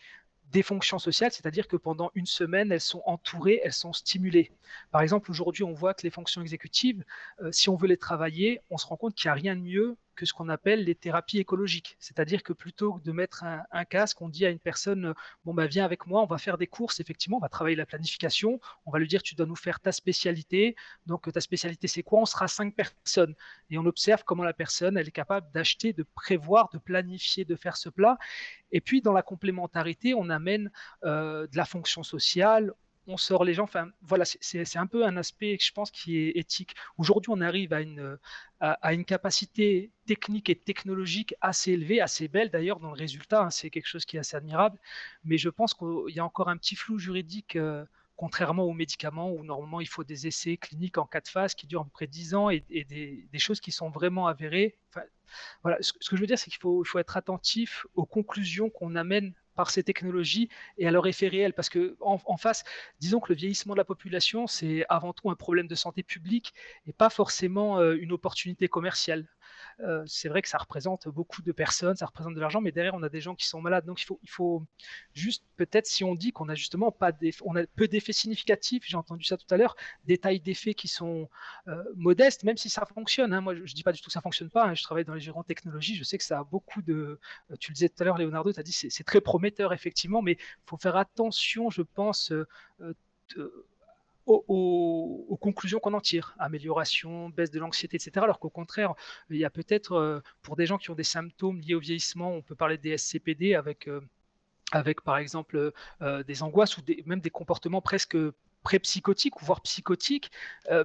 des fonctions sociales, c'est-à-dire que pendant une semaine, elles sont entourées, elles sont stimulées. Par exemple, aujourd'hui, on voit que les fonctions exécutives, si on veut les travailler, on se rend compte qu'il n'y a rien de mieux que ce qu'on appelle les thérapies écologiques. C'est-à-dire que plutôt que de mettre un casque, on dit à une personne, bon, bah, viens avec moi, on va faire des courses, effectivement, on va travailler la planification, on va lui dire, tu dois nous faire ta spécialité. Donc, ta spécialité, c'est quoi? On sera 5 personnes. Et on observe comment la personne, elle est capable d'acheter, de prévoir, de planifier, de faire ce plat. Et puis, dans la complémentarité, on amène de la fonction sociale, on sort les gens. Enfin, voilà, c'est un peu un aspect, je pense, qui est éthique. Aujourd'hui, on arrive à une capacité technique et technologique assez élevée, assez belle d'ailleurs dans le résultat. Hein, c'est quelque chose qui est assez admirable. Mais je pense qu'il y a encore un petit flou juridique. Contrairement aux médicaments où normalement il faut des essais cliniques en 4 phases qui durent à peu près 10 ans et des choses qui sont vraiment avérées. Enfin, voilà, ce que je veux dire, c'est qu'il faut être attentif aux conclusions qu'on amène par ces technologies et à leur effet réel. Parce qu'en face, disons que le vieillissement de la population, c'est avant tout un problème de santé publique et pas forcément une opportunité commerciale. C'est vrai que ça représente beaucoup de personnes, ça représente de l'argent, mais derrière, on a des gens qui sont malades. Donc, il faut juste, peut-être, si on dit qu'on a justement on a peu d'effets significatifs, j'ai entendu ça tout à l'heure, des tailles d'effets qui sont modestes, même si ça fonctionne. Hein. Moi, je ne dis pas du tout que ça ne fonctionne pas. Hein. Je travaille dans les gérants technologie, je sais que ça a beaucoup de. Tu le disais tout à l'heure, Leonardo, tu as dit c'est très prometteur, effectivement, mais il faut faire attention, je pense. Aux conclusions qu'on en tire, amélioration, baisse de l'anxiété, etc. Alors qu'au contraire, il y a peut-être, pour des gens qui ont des symptômes liés au vieillissement, on peut parler des SCPD avec par exemple des angoisses ou même des comportements presque pré-psychotiques ou voire psychotiques.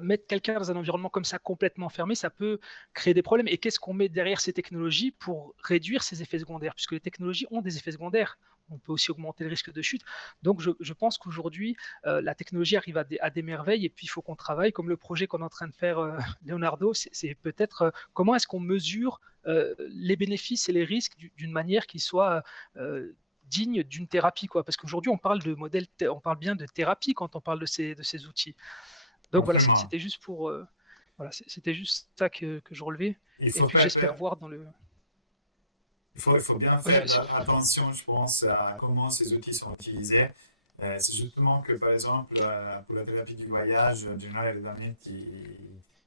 Mettre quelqu'un dans un environnement comme ça complètement fermé, ça peut créer des problèmes. Et qu'est-ce qu'on met derrière ces technologies pour réduire ces effets secondaires? Puisque les technologies ont des effets secondaires. On peut aussi augmenter le risque de chute. Donc je pense qu'aujourd'hui, la technologie arrive à des merveilles et puis il faut qu'on travaille, comme le projet qu'on est en train de faire, Leonardo, c'est peut-être comment est-ce qu'on mesure les bénéfices et les risques d'une manière qui soit digne d'une thérapie, quoi. Parce qu'aujourd'hui, on parle on parle bien de thérapie quand on parle de ces outils. Donc voilà, c'était juste pour, voilà, c'était juste ça que je relevais. Et puis j'espère voir dans le. Il faut bien faire attention, je pense, à comment ces outils sont utilisés. C'est justement que, par exemple, pour la thérapie du voyage, Gennaro Redami,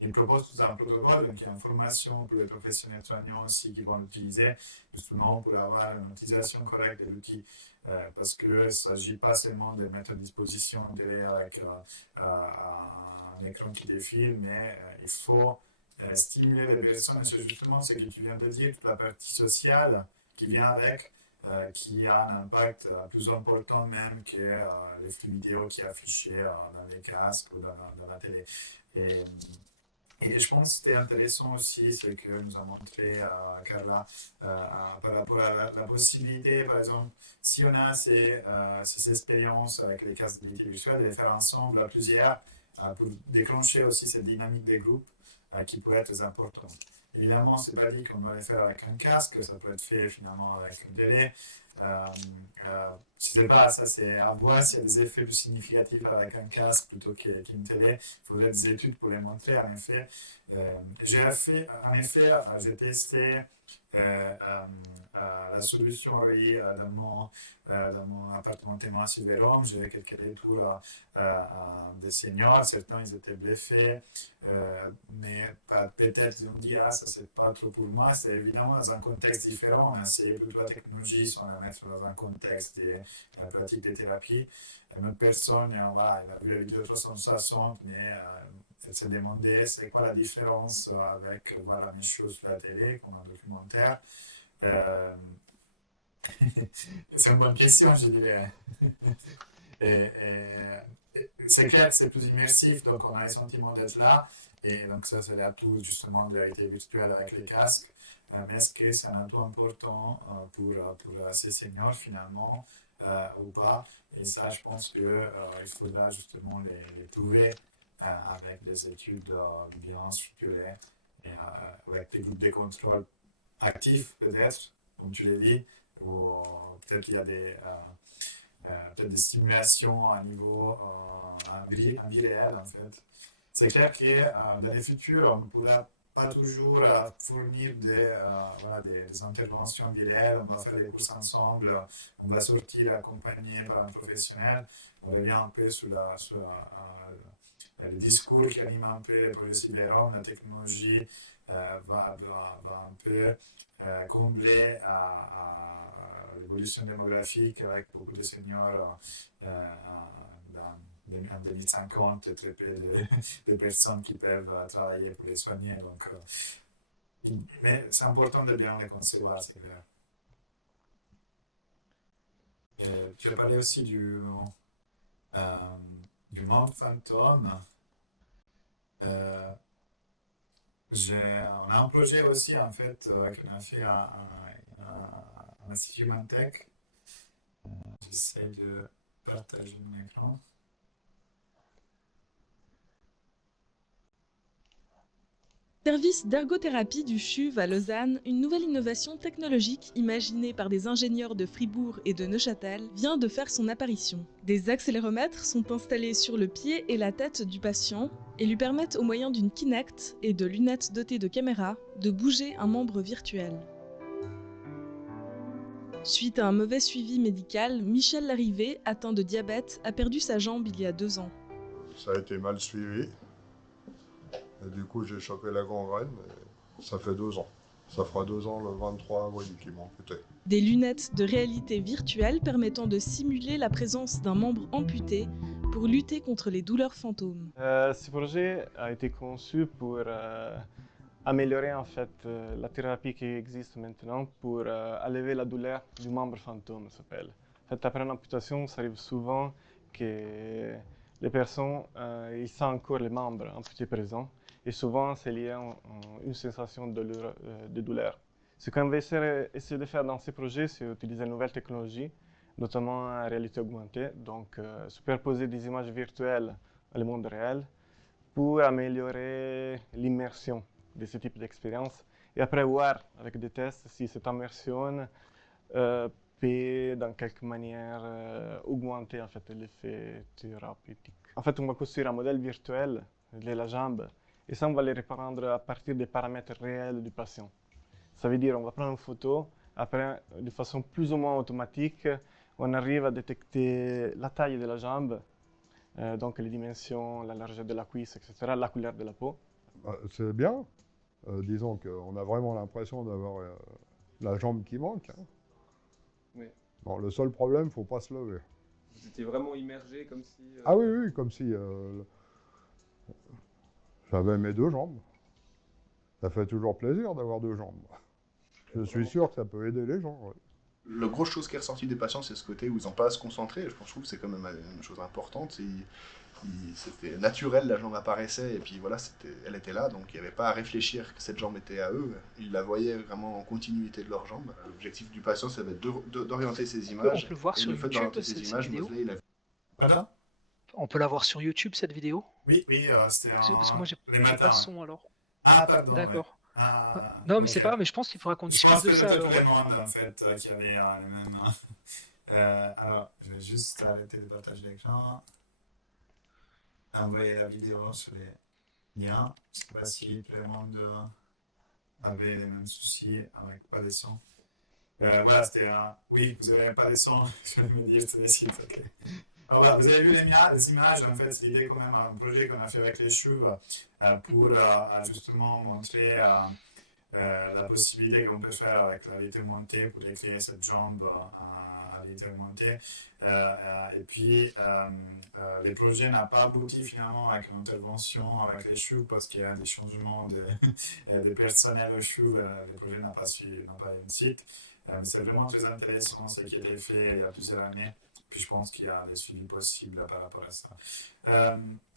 il propose tout un protocole, donc il y a une formation pour les professionnels soignants aussi qui vont l'utiliser, justement pour avoir une utilisation correcte de l'outil. Parce qu'il ne s'agit pas seulement de mettre à disposition avec un écran qui défile, mais il faut stimuler les personnes. C'est justement ce que tu viens de dire, toute la partie sociale qui vient avec, qui a un impact plus important même que les flux vidéo qui est affiché dans les casques ou dans la télé. Et je pense que c'était intéressant aussi ce que nous a montré Carla par rapport à la possibilité, par exemple, si on a ces expériences avec les casques de réalité virtuelle, de les faire ensemble à plusieurs pour déclencher aussi cette dynamique des groupes qui pourrait être très importante. Évidemment, ce n'est pas dit qu'on doit les faire avec un casque, ça peut être fait finalement avec un délai. Je ne sais pas, ça c'est à voir s'il y a des effets plus significatifs avec un casque plutôt qu'une télé. Il faudrait des études pour les montrer, en effet. J'ai testé la solution oreiller dans mon appartement témoin sur Vérone. J'avais quelques retours des seniors. Certains ils étaient bluffés, mais peut-être on dit ça c'est pas trop pour moi. C'est évidemment dans un contexte différent. On a essayé toute la technologie sans la mettre dans un contexte des pratiques de thérapie. Une personne, elle a vu la vidéo 360, mais elle s'est demandé c'est quoi la différence avec voir la même chose sur la télé, comme un documentaire. C'est une bonne question, je dirais. C'est clair que c'est plus immersif, donc on a le sentiment d'être là, et donc ça c'est l'atout justement de la réalité virtuelle avec les casques. Mais est-ce que c'est un atout important pour ces seniors finalement ou pas? Et ça, je pense qu'il faudra justement les trouver avec des études bien structurées et avec des groupes de contrôle actifs peut-être, comme tu l'as dit, ou peut-être qu'il y a peut-être des stimulations à niveau en vie réelle en fait. C'est clair que dans le futur, on ne pourra pas toujours fournir des interventions réelles, on va faire des courses ensemble, on va sortir accompagné par un professionnel, on revient un peu sur le discours qui anime un peu le projet Cyberon, la technologie va un peu combler à l'évolution démographique avec beaucoup de seniors en 2050, très peu de personnes qui peuvent travailler pour les soigner. Donc, mais c'est important de bien les concevoir, c'est clair. Tu as parlé aussi du monde fantôme. On a un projet aussi, en fait, qu'on a fait à l'Institut Mantec. J'essaie de partager mon écran. Service d'ergothérapie du CHUV à Lausanne, une nouvelle innovation technologique imaginée par des ingénieurs de Fribourg et de Neuchâtel vient de faire son apparition. Des accéléromètres sont installés sur le pied et la tête du patient et lui permettent au moyen d'une Kinect et de lunettes dotées de caméras de bouger un membre virtuel. Suite à un mauvais suivi médical, Michel Larrivé, atteint de diabète, a perdu sa jambe il y a 2 ans. Ça a été mal suivi. Et du coup, j'ai chopé la gangrène. Et ça fait 2 ans. Ça fera 2 ans le 23 avril qui m'ont amputé. Des lunettes de réalité virtuelle permettant de simuler la présence d'un membre amputé pour lutter contre les douleurs fantômes. Ce projet a été conçu pour améliorer en fait la thérapie qui existe maintenant pour enlever la douleur du membre fantôme, ça s'appelle. En fait, après une amputation, ça arrive souvent que les personnes ils sentent encore les membres amputés présents et souvent c'est lié à une sensation de douleur. Ce qu'on va essayer de faire dans ces projets, c'est utiliser une nouvelle technologie, notamment la réalité augmentée, donc superposer des images virtuelles dans le monde réel pour améliorer l'immersion de ce type d'expérience et après voir avec des tests si cette immersion peut dans quelque manière augmenter en fait l'effet thérapeutique. En fait, on va construire un modèle virtuel de la jambe et ça on va les reprendre à partir des paramètres réels du patient. Ça veut dire on va prendre une photo, après de façon plus ou moins automatique, on arrive à détecter la taille de la jambe, donc les dimensions, la largeur de la cuisse, etc., la couleur de la peau. C'est bien. Disons qu'on a vraiment l'impression d'avoir la jambe qui manque. Hein. Oui. Bon, le seul problème, il ne faut pas se lever. Vous étiez vraiment immergé comme si... Ah oui, oui, comme si j'avais mes 2 jambes. Ça fait toujours plaisir d'avoir 2 jambes. Je suis sûr que ça peut aider les gens. Ouais. La grosse chose qui est ressortie des patients, c'est ce côté où ils n'ont pas à se concentrer. Je trouve que c'est quand même une chose importante. C'était naturel, la jambe apparaissait, et puis voilà, elle était là, donc il n'y avait pas à réfléchir que cette jambe était à eux. Ils la voyaient vraiment en continuité de leur jambe. L'objectif du patient, ça va être d'orienter ces images. On peut le voir et sur le fait YouTube, d'orienter ces cette images, vidéo. Mosley, il a... Pardon? On peut la voir sur YouTube, cette vidéo? Oui, oui, c'était Parce que moi, j'ai les pas matins. le son, alors. Ah, pardon. D'accord. Ouais. Ah, Non, mais c'est ok. pas grave, mais je pense qu'il faudra qu'on Je discute pense de que ça, c'était alors. tout le monde, en fait, qui avait les mêmes... alors, je vais juste arrêter de partager l'écran. Envoyer la vidéo sur les liens. Je ne sais pas si tout le monde avait les mêmes soucis avec pas de son. Voilà, c'était un... Oui, vous n'avez pas de son. Je vais me dire, c'est des sites, ok. Alors, voilà, vous avez vu les images, en fait, l'idée quand même, un projet qu'on a fait avec les cheveux pour justement montrer la possibilité qu'on peut faire avec la réalité augmentée pour créer cette jambe à réalité augmentée. Et puis, les projets n'ont pas abouti finalement avec une intervention avec les cheveux parce qu'il y a des changements de personnel aux cheveux. Les projets n'ont pas eu une suite. C'est vraiment très intéressant ce qui a été fait il y a plusieurs années. Puis je pense qu'il y a des suivis possibles par rapport à ça. Je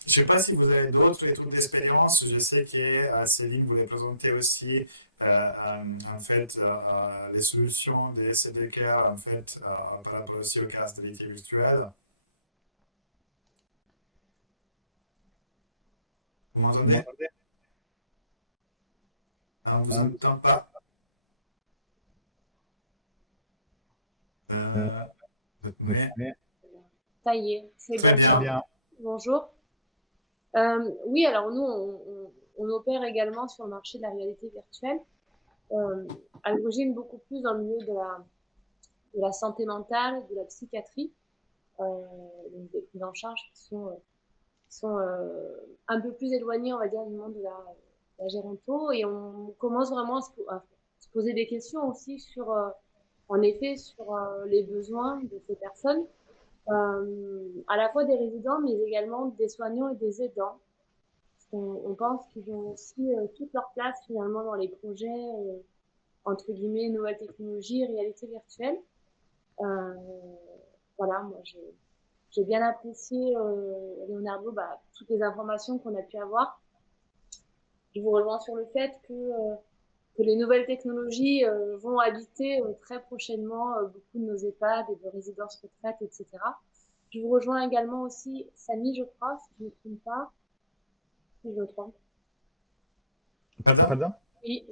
ne sais pas si vous avez d'autres retours d'expérience. Je sais que Céline voulait présenter aussi en fait les solutions des SDK en fait par rapport aussi au cas de réalité virtuelle. Vous m'entendez? On ne vous entend pas. Ça y est, c'est Très bon. bien. Bonjour. Oui, alors nous, on opère également sur le marché de la réalité virtuelle, à l'origine beaucoup plus dans le milieu de la santé mentale, de la psychiatrie, donc des prises en charge qui sont un peu plus éloignées, on va dire, du monde de la géronto, et on commence vraiment à se poser des questions aussi sur, en effet, sur les besoins de ces personnes. À la fois des résidents, mais également des soignants et des aidants. On pense qu'ils ont aussi toute leur place finalement dans les projets, entre guillemets, nouvelles technologies, réalité virtuelle. Voilà, moi j'ai bien apprécié, Leonardo, toutes les informations qu'on a pu avoir. Je vous rejoins sur le fait que les nouvelles technologies vont habiter très prochainement beaucoup de nos EHPAD et de résidences retraites, etc. Je vous rejoins également aussi, Samy, je crois, si je ne me trompe pas, si je me trompe. Pardon? Oui,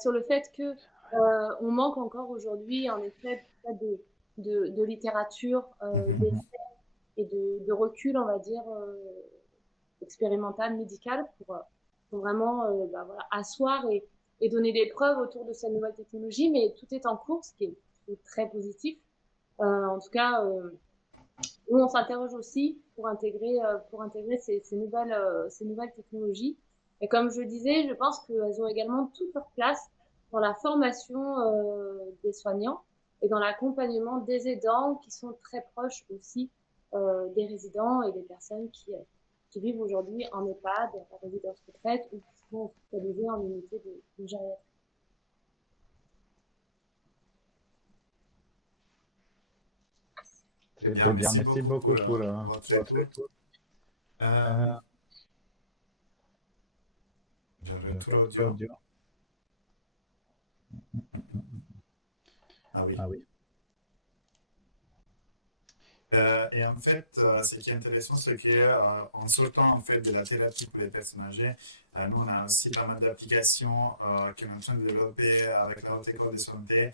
sur le fait que on manque encore aujourd'hui, en effet, de littérature, d'essais et de recul, on va dire, expérimental, médical, pour vraiment voilà, asseoir et donner des preuves autour de cette nouvelle technologie. Mais tout est en cours, ce qui est très positif. En tout cas, nous, on s'interroge aussi pour intégrer ces nouvelles technologies. Et comme je disais, je pense qu'elles ont également toute leur place dans la formation des soignants et dans l'accompagnement des aidants qui sont très proches aussi des résidents et des personnes qui vivent aujourd'hui en EHPAD, en résidence retraite ou qui sont hospitalisées en unité de gériatrie. Très bien, merci beaucoup pour votre retour. Je retrouve audio. Ah oui. Et en fait, ce qui est intéressant, c'est qu'en sortant en fait de la thérapie pour les personnes âgées, nous on a aussi pas mal d'applications qu'on est en train de développer avec la Haute École de Santé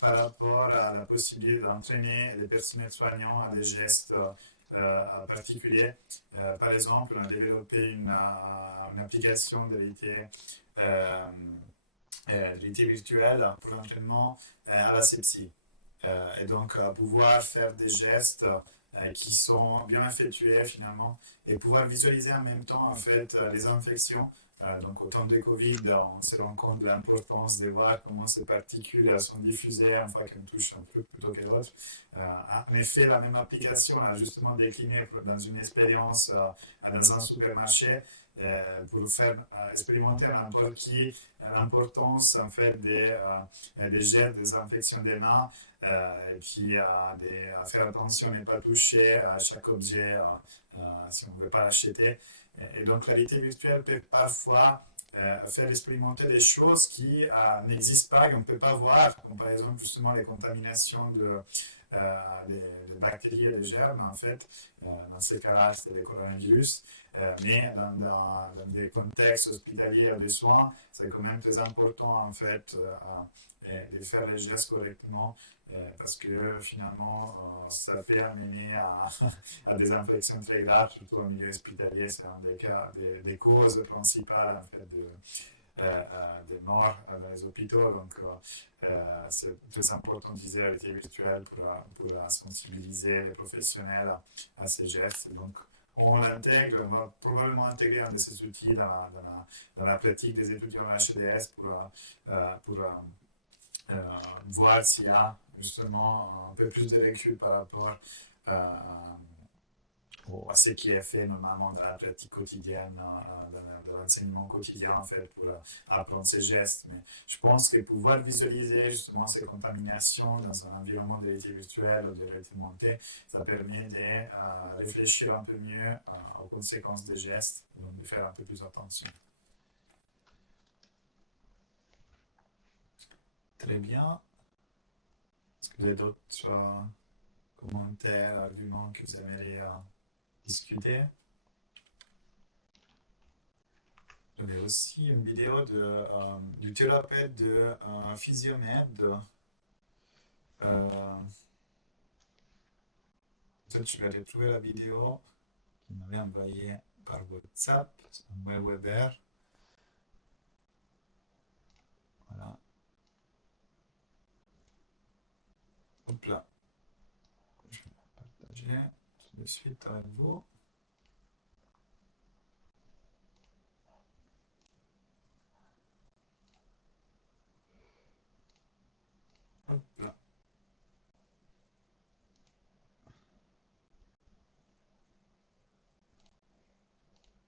par rapport à la possibilité d'entraîner les personnels soignants à des gestes particuliers. Par exemple, on a développé une application de réalité virtuelle pour l'entraînement à la sepsie. Et donc pouvoir faire des gestes qui sont bien effectués finalement et pouvoir visualiser en même temps en fait les infections. Donc au temps de Covid, on se rend compte de l'importance de voir comment ces particules sont diffusées une fois qu'une touche un peu plutôt que l'autre. En effet, la même application a justement décliné dans une expérience dans un supermarché pour faire expérimenter à n'importe qui l'importance en fait des gestes, des infections des mains et puis à faire attention à ne pas toucher à chaque objet si on ne veut pas l'acheter. Et donc la réalité virtuelle peut parfois faire expérimenter des choses qui n'existent pas, qu'on ne peut pas voir, comme par exemple justement les contaminations de bactéries et de germes en fait. Dans ces cas-là, c'est les coronavirus. Mais dans des contextes hospitaliers de soins, c'est quand même très important en fait de faire les gestes correctement parce que finalement ça peut amener à des infections très graves, surtout au milieu hospitalier. C'est un des cas, des causes principales en fait des morts dans les hôpitaux. Donc c'est très important d'utiliser la réalité virtuelle pour sensibiliser les professionnels à ces gestes. Donc on l'intègre, on va probablement intégrer un de ces outils dans la pratique des études en HDS pour voir s'il y a justement un peu plus de recul par rapport à ce qui est fait normalement dans la pratique quotidienne, dans l'enseignement quotidien en fait, pour apprendre ces gestes. Mais je pense que pouvoir visualiser justement ces contaminations dans un environnement de réalité virtuelle ou de réalité augmentée, ça permet de réfléchir un peu mieux aux conséquences des gestes, donc de faire un peu plus attention. Très bien. Est-ce que vous avez d'autres commentaires, arguments que vous aimeriez discuter? J'avais aussi une vidéo du thérapeute de Physiomed. Peut-être je vais retrouver la vidéo qu'il m'avait envoyée par WhatsApp, un Weber. Voilà. Hop là. Je vais la partager tout de suite avec vous. Hop là.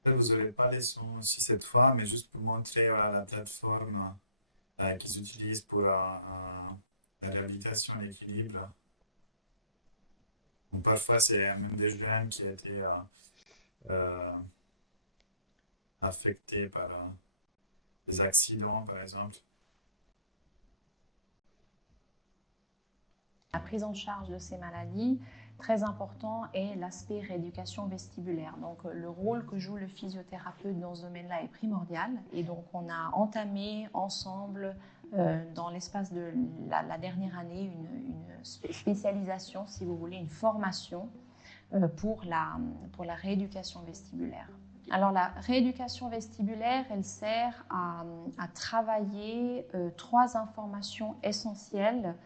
Vous n'aurez pas les sons aussi cette fois, mais juste pour montrer la plateforme qu'ils utilisent pour la réhabilitation et l'équilibre. Donc parfois, c'est même des jeunes qui ont été affectés par des accidents, par exemple. La prise en charge de ces maladies, très important est l'aspect rééducation vestibulaire. Donc le rôle que joue le physiothérapeute dans ce domaine-là est primordial. Et donc on a entamé ensemble dans l'espace de la dernière année une spécialisation, si vous voulez, une formation pour la rééducation vestibulaire. Alors la rééducation vestibulaire, elle sert à travailler 3 informations essentielles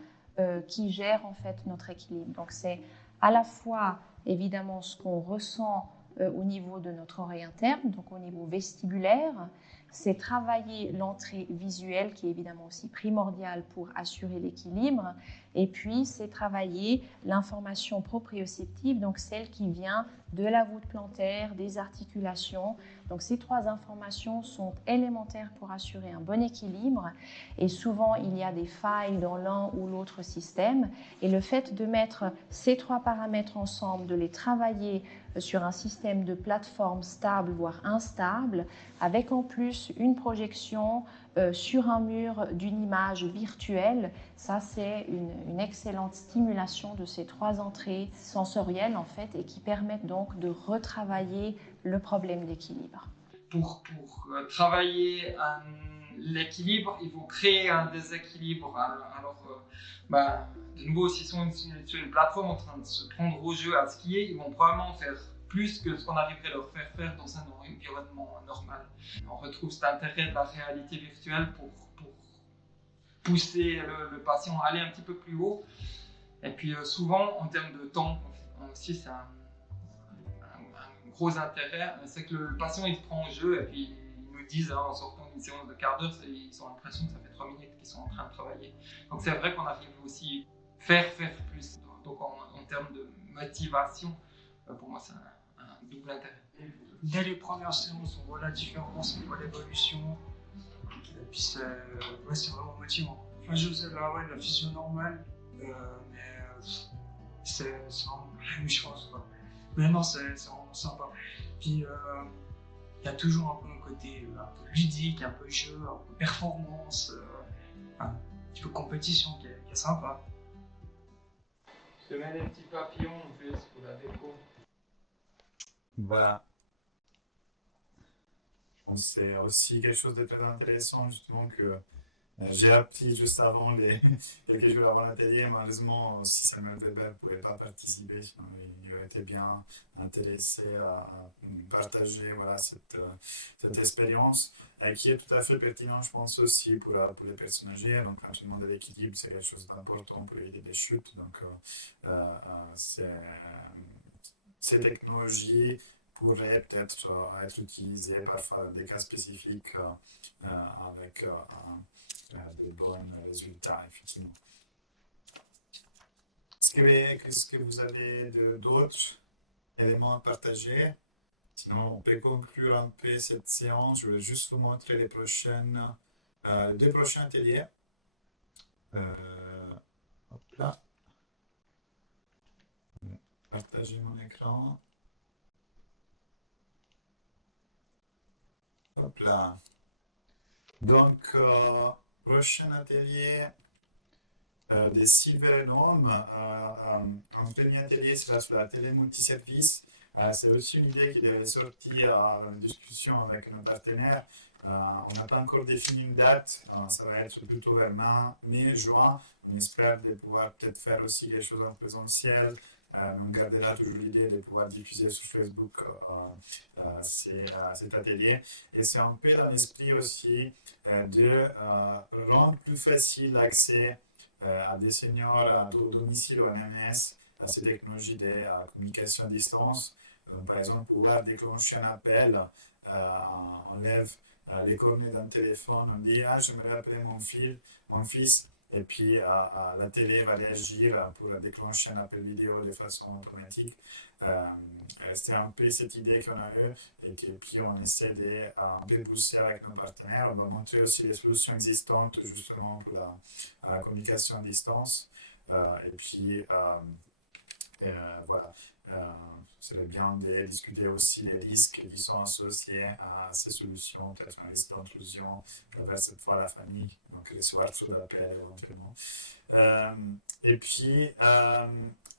qui gèrent en fait notre équilibre. Donc c'est à la fois évidemment ce qu'on ressent au niveau de notre oreille interne, donc au niveau vestibulaire, c'est travailler l'entrée visuelle qui est évidemment aussi primordiale pour assurer l'équilibre, et puis c'est travailler l'information proprioceptive, donc celle qui vient de la voûte plantaire, des articulations. Donc ces 3 informations sont élémentaires pour assurer un bon équilibre, et souvent il y a des failles dans l'un ou l'autre système, et le fait de mettre ces 3 paramètres ensemble, de les travailler sur un système de plateforme stable voire instable, avec en plus une projection sur un mur d'une image virtuelle, ça c'est une excellente stimulation de ces 3 entrées sensorielles en fait, et qui permettent donc de retravailler le problème d'équilibre. Pour travailler l'équilibre, il faut créer un déséquilibre. De nouveau, s'ils sont sur une plateforme en train de se prendre au jeu à skier, ils vont probablement faire plus que ce qu'on arriverait à leur faire dans un environnement normal. On retrouve cet intérêt de la réalité virtuelle pour pousser le patient à aller un petit peu plus haut. Et puis souvent, en termes de temps aussi, c'est un gros intérêt, c'est que le patient il se prend au jeu et puis ils nous disent en sortant d'une séance de quart d'heure, ils ont l'impression que ça fait 3 minutes qu'ils sont en train de travailler. Donc c'est vrai qu'on arrive aussi à faire plus. Donc en termes de motivation, pour moi c'est un double intérêt. Dès les premières séances, on voit la différence, on voit l'évolution, et puis c'est vraiment motivant. Enfin, je faisais la physio normale, mais c'est vraiment la même chose, quoi. Mais non, c'est vraiment sympa. Puis il y a toujours un peu un côté un peu ludique, un peu jeu, un peu performance, un petit peu compétition qui est sympa. Je te mets des petits papillons en plus pour la déco. Voilà. Je pense que c'est aussi quelque chose de très intéressant, justement, que j'ai appris juste avant quelques jours avant l'atelier. Malheureusement, si Samuel Weber ne pouvait pas participer, il aurait été bien intéressé à partager cette expérience, qui est tout à fait pertinente, je pense, aussi pour les personnes âgées. Donc, l'entraînement de l'équilibre, c'est quelque chose d'important pour éviter des chutes. Donc, ces technologies pourraient peut-être être utilisées parfois dans des cas spécifiques avec de bons résultats, effectivement. Est-ce que vous avez d'autres éléments à partager? Sinon, on peut conclure un peu cette séance. Je voulais juste vous montrer les deux prochains ateliers. Hop là. Partager mon écran. Hop là. Donc, prochain atelier des cybernomes. Un premier atelier sera sur la télé multiservice. C'est aussi une idée qui est sortie en discussion avec nos partenaires. On n'a pas encore défini une date. Ça va être plutôt vers mai-juin. On espère de pouvoir peut-être faire aussi des choses en présentiel. On gardera toujours l'idée de pouvoir diffuser sur Facebook cet atelier. Et c'est un peu dans l'esprit aussi de rendre plus facile l'accès à des seniors au domicile ou à MMS à ces technologies de communication à distance. Donc, par exemple, pouvoir déclencher un appel, on lève les coordonnées d'un téléphone, on dit « Ah, j'aimerais appeler mon fils ». Et puis, la télé va réagir pour déclencher un appel vidéo de façon automatique. C'est un peu cette idée qu'on a eue et puis on essaie de un peu pousser avec nos partenaires. On va montrer aussi les solutions existantes justement pour la communication à distance. Et puis, voilà. Ce serait bien de discuter aussi des risques qui sont associés à ces solutions, peut-être un risque d'intrusion vers cette fois la famille, donc recevoir trop d'appels éventuellement. Et puis,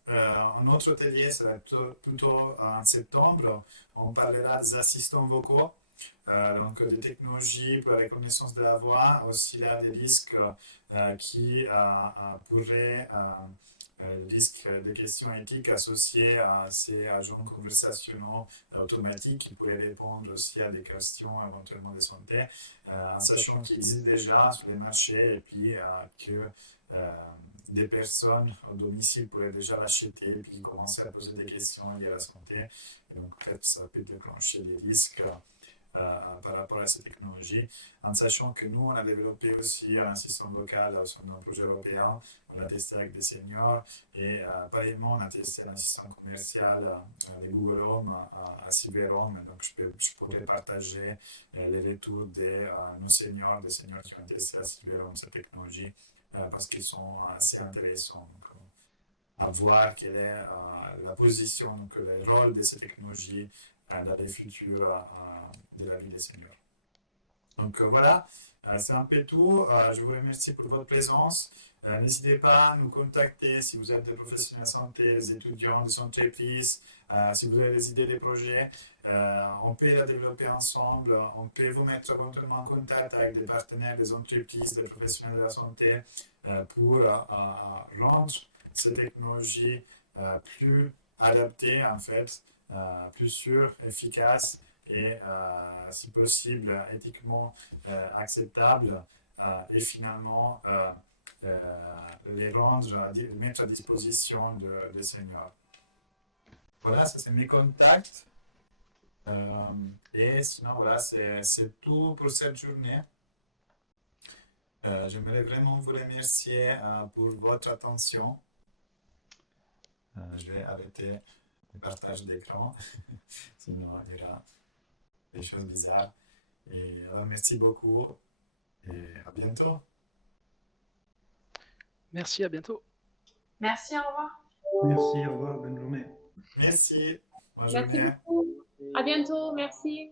un autre atelier, ça va être plutôt en septembre. On parlera des assistants vocaux, donc des technologies pour la reconnaissance de la voix, aussi là, des risques qui pourraient, risques des questions éthiques associées à ces agents conversationnels automatiques qui pourraient répondre aussi à des questions éventuellement de santé, en sachant qu'ils existent déjà sur les marchés et puis que des personnes au domicile pourraient déjà l'acheter et puis commencer à poser des questions liées à la santé. Et donc, en fait, ça peut déclencher des risques par rapport à ces technologies, en sachant que nous, on a développé aussi un système vocal sur nos projets européens, on l'a testé avec des seniors, et pareillement, on a testé un système commercial avec Google Home à CyberHome, donc je pourrais partager les retours de nos seniors, des seniors qui ont testé à CyberHome cette technologie, parce qu'ils sont assez intéressants. Donc, à voir quelle est la position, donc le rôle de ces technologies dans les futurs de la vie des seniors. Donc voilà, c'est un peu tout. Je vous remercie pour votre présence. N'hésitez pas à nous contacter si vous êtes des professionnels de santé, des étudiants, des entreprises, si vous avez des idées, des projets. On peut la développer ensemble. On peut vous mettre éventuellement en contact avec des partenaires, des entreprises, des professionnels de la santé pour rendre ces technologies plus adaptées en fait, plus sûres, efficaces et si possible éthiquement acceptables et finalement les rendre, les mettre à disposition des seniors. Voilà, ça c'est mes contacts. Et sinon, voilà, c'est tout pour cette journée. J'aimerais vraiment vous remercier pour votre attention. Je vais arrêter le partage d'écran, sinon il y aura des choses bizarres. Et alors, merci beaucoup et à bientôt. Merci, à bientôt. Merci, au revoir. Merci, au revoir, bonne journée. Merci. Bonne Merci journée. beaucoup. À bientôt. Merci.